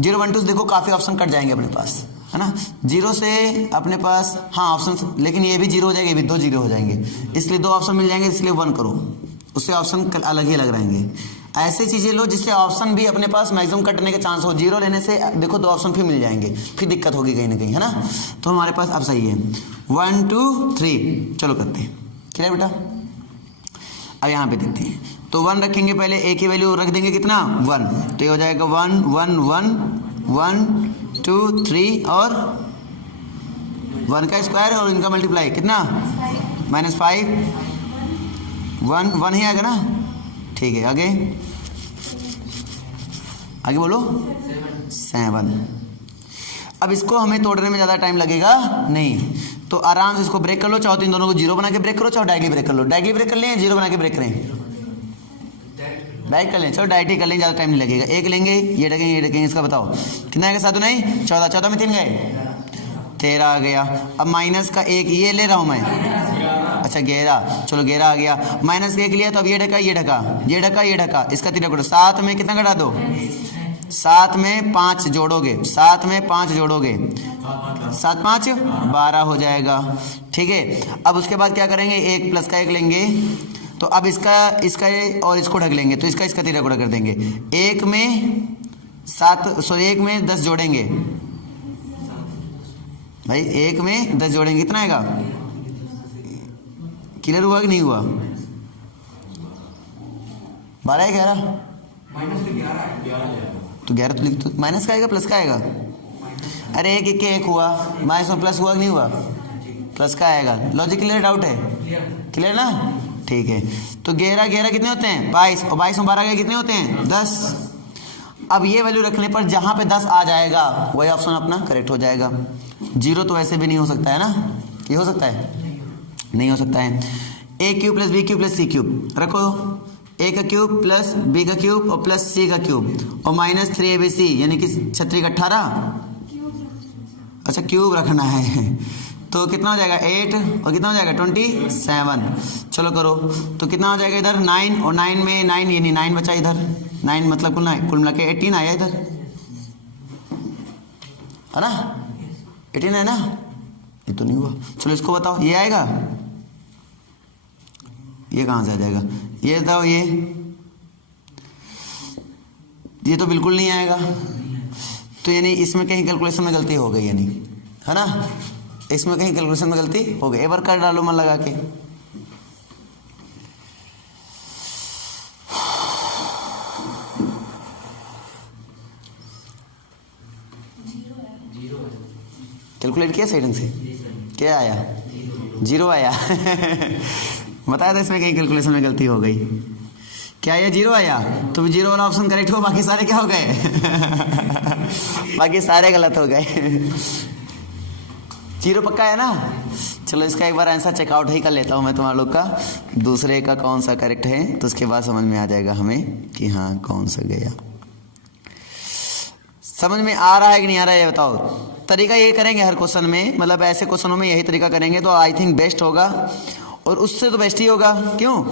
0 1 2 देखो काफ़ी ऑप्शन कट जाएंगे अपने पास, है ना। 0 से अपने पास हाँ ऑप्शन, लेकिन ये भी 0 हो जाएगा, ये भी 2 0 हो जाएंगे, इसलिए 2 ऑप्शन मिल जाएंगे, इसलिए 1 करो, उससे ऑप्शन अलग ही अलग रहेंगे। ऐसे चीज़ें लो जिससे ऑप्शन भी अपने पास मैक्सिमम कटने के चांस हो। 0 लेने से देखो 2 ऑप्शन फिर मिल जाएंगे, फिर दिक्कत होगी कहीं ना कहीं, है ना। तो हमारे पास अब सही है 1 2 3, चलो करते हैं, क्लियर बेटा। अब यहाँ पे देखते हैं, तो 1 रखेंगे पहले, a की वैल्यू रख देंगे कितना 1, तो ये हो जाएगा 1 1 1 1 2 3 और 1 का स्क्वायर और इनका मल्टीप्लाई कितना -5, 1 1 ही आएगा ना, ठीक है। आगे आगे बोलो 7। अब इसको हमें तोड़ने में ज़्यादा टाइम लगेगा नहीं, तो आराम से इसको ब्रेक कर लो, चाहो तो इन दोनों को 0 बना के ब्रेक करो, चाहो डायरेक्टली ब्रेक कर लो। डायरेक्टली ब्रेक कर लें, 0 बना के ब्रेक करें, डायरेक्ट कर लें, चलो डायरेक्ट ही कर लें, ज़्यादा टाइम नहीं लगेगा। 1 लेंगे, ये रखेंगे, ये रखेंगे, इसका बताओ कितना आएगा, 7 नहीं 14, 14 में 3 गए 13 आ गया। अब माइनस का 1 ये ले रहा हूँ मैं, अच्छा 11, चलो 11 आ गया। माइनस का 1 लिया तो अब ये ढका ये ढका ये ढका ये ढका, इसका 3 करो, 7 में कितना घटा दो, 7 में 5 जोड़ोगे, 7 में 5 जोड़ोगे 7 5 12 हो जाएगा। ठीक है, अब उसके बाद क्या करेंगे, 1 प्लस का 1 लेंगे, तो अब इसका और इसको ढक लेंगे, तो इसका तीरा गुणा कर देंगे। 1 में 10 जोड़ेंगे भाई, 1 में 10 जोड़ेंगे, कितना आएगा? क्लियर हुआ कि नहीं हुआ? 12 है 11, तो 11 तो लिख, तो माइनस का आएगा प्लस का आएगा? अरे 1 1 हुआ, माइनस में प्लस हुआ कि नहीं हुआ? प्लस का आएगा। लॉजिक क्लियर, डाउट है? क्लियर ना? ठीक है, तो 11 कितने होते हैं? 22, और 22 में 12 कितने होते हैं? 10। अब ये वैल्यू रखने पर जहां पे 10 आ जाएगा वही ऑप्शन अपना करेक्ट हो जाएगा। 0 तो ऐसे भी नहीं हो सकता है ना, ये हो सकता है? नहीं हो सकता है। a³ plus b³ plus c³ रखो, a का क्यूब प्लस b का क्यूब और प्लस c का क्यूब और माइनस 3abc यानी कि 36 का 18। अच्छा क्यूब रखना है, तो कितना हो जाएगा? 8 और कितना हो जाएगा? 27। चलो करो, तो कितना हो जाएगा इधर? 9 और 9 में 9 ये नहीं, 9 बचा इधर, 9 मतलब कुल मिला के 18 आया इधर, है ना? 18 है ना? ये तो नहीं हुआ। चलो इसको बताओ, ये आएगा? ये कहाँ से आ जाएगा? ये बताओ, ये तो बिल्कुल नहीं आएगा, तो यानी इसमें कहीं कैलकुलेशन में गलती हो गई, यानी, है ना? इसमें कहीं कैलकुलेशन में गलती हो गई। एक बार कर डालो मन लगा के। कैलकुलेट किया सही ढंग से? क्या आया? 0 आया। बताया था इसमें कहीं कैलकुलेशन में गलती हो गई। क्या आया? 0 आया, तो 0 वाला ऑप्शन करेक्ट हो, बाकी सारे क्या हो गए? बाकी सारे गलत हो गए। 0 पक्का है ना? चलो इसका एक बार आंसर चेकआउट ही कर लेता हूँ मैं तुम्हारे लोग का, दूसरे का कौन सा करेक्ट है, तो उसके बाद समझ में आ जाएगा हमें कि हाँ कौन सा गया। समझ में आ रहा है कि नहीं आ रहा है, ये बताओ। तरीका ये करेंगे हर क्वेश्चन में, मतलब ऐसे क्वेश्चनों में यही तरीका करेंगे तो आई थिंक बेस्ट होगा, और उससे तो बेस्ट ही होगा। क्यों?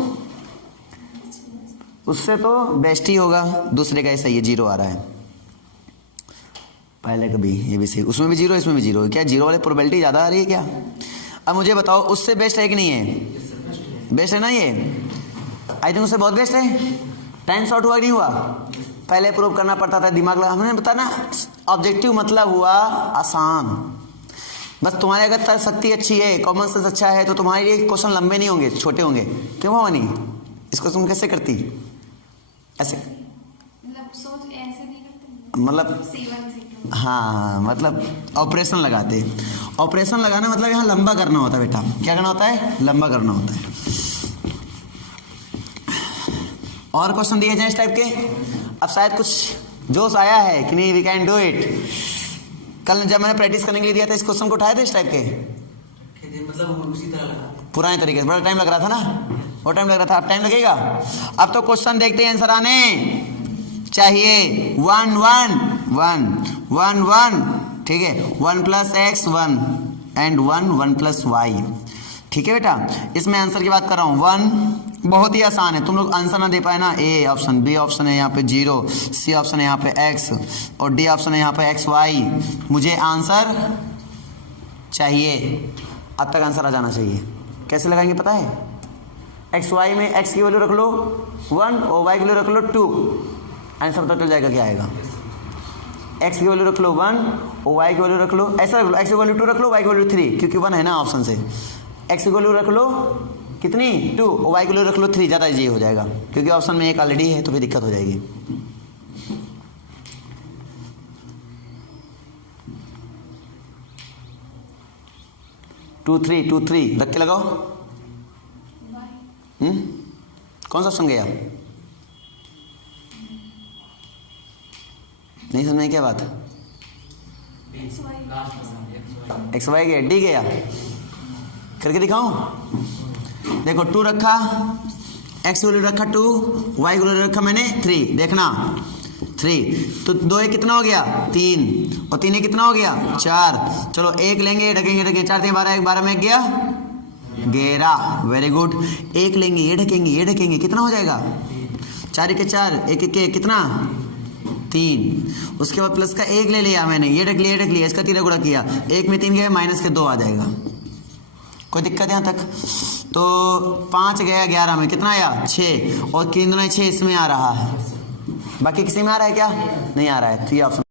उससे तो बेस्ट ही होगा। दूसरे का ऐसा, ये 0 आ रहा है पहले कभी, ये भी सही, उसमें भी 0 इसमें भी 0। क्या 0 वाले प्रोबेबिलिटी ज़्यादा आ रही है क्या? अब मुझे बताओ उससे बेस्ट है कि नहीं है? बेस्ट है ना ये? आई थिंक उससे बहुत बेस्ट है। टाइम शॉर्ट हुआ कि नहीं हुआ? पहले प्रूव करना पड़ता था, दिमाग लगा, हमने बताया ना, ऑब्जेक्टिव मतलब हुआ आसान। बस तुम्हारे अगर तर्क शक्ति अच्छी है, कॉमन सेंस अच्छा है, तो तुम्हारे लिए क्वेश्चन लंबे नहीं होंगे, छोटे होंगे। क्यों भवानी? इसको तुम कैसे करती? ऐसे मतलब हाँ, मतलब ऑपरेशन लगाते। ऑपरेशन लगाना मतलब यहाँ लंबा करना होता है बेटा। क्या करना होता है? लंबा करना होता है। और क्वेश्चन दिए जाए इस टाइप के। अब शायद कुछ जोश आया है कि नहीं, वी कैन डू इट। कल जब मैंने प्रैक्टिस करने के लिए दिया था, इस क्वेश्चन को उठाए थे इस टाइप के, मतलब उसी तरह लगा, पुराने तरीके से। बड़ा टाइम लग रहा था ना, वो टाइम लग रहा था, अब टाइम लगेगा। अब तो क्वेश्चन देखते हैं, आंसर आने चाहिए। 1 1 1 1 1, ठीक है। 1 plus x 1 and 1 1 plus y, ठीक है बेटा। इसमें आंसर की बात कर रहा हूँ। 1 बहुत ही आसान है, तुम लोग आंसर ना दे पाए ना, ए ऑप्शन, बी ऑप्शन है यहाँ पे 0, सी ऑप्शन है यहाँ पे x और डी ऑप्शन है यहाँ पे x y। मुझे आंसर चाहिए, अब तक आंसर आ जाना चाहिए। कैसे लगाएंगे पता है? एक्स वाई में x की वैल्यू रख लो 1 और y की वैल्यू रख लो 2, आंसर पता चल जाएगा क्या आएगा। x की वैल्यू रख लो 1 और y की वैल्यू रख लो, ऐसा रख लो, x की वैल्यू 2 रख लो, y की वैल्यू 3, क्योंकि 1 है ना ऑप्शन से। x की वैल्यू रख लो कितनी? 2 और y की वैल्यू रख लो 3, ज़्यादा इजी हो जाएगा, क्योंकि ऑप्शन में एक ऑलरेडी है तो फिर दिक्कत हो जाएगी। टू थ्री रख के लगाओ। कौन सा ऑप्शन गया? नहीं समझ में क्या बात? एक्स वाई गया, डी गया, करके दिखाऊं? देखो 2 रखा, एक्स वैल्यू रखा 2, वाई वैल्यू रखा मैंने 3, देखना 3, तो 2 एक कितना हो गया? 3 और 3 एक कितना हो गया? 4। चलो 1 लेंगे, ढकेंगे 4 3 12, 12 में 1 गया 11, वेरी गुड। 1 लेंगे, ये ढकेंगे, कितना हो जाएगा? 4 के 4, 1 1 कितना? 3, उसके बाद प्लस का 1 ले लिया मैंने, ये रख लिया, इसका 3 गुणा किया, 1 में 3 गया, माइनस के 2 आ जाएगा। कोई दिक्कत यहाँ तक? तो 5 गया 11 में, कितना आया 6, और 3 दूना 6 इसमें आ रहा है, बाकी किसी में आ रहा है क्या? नहीं आ रहा है। तो ये ऑप्शन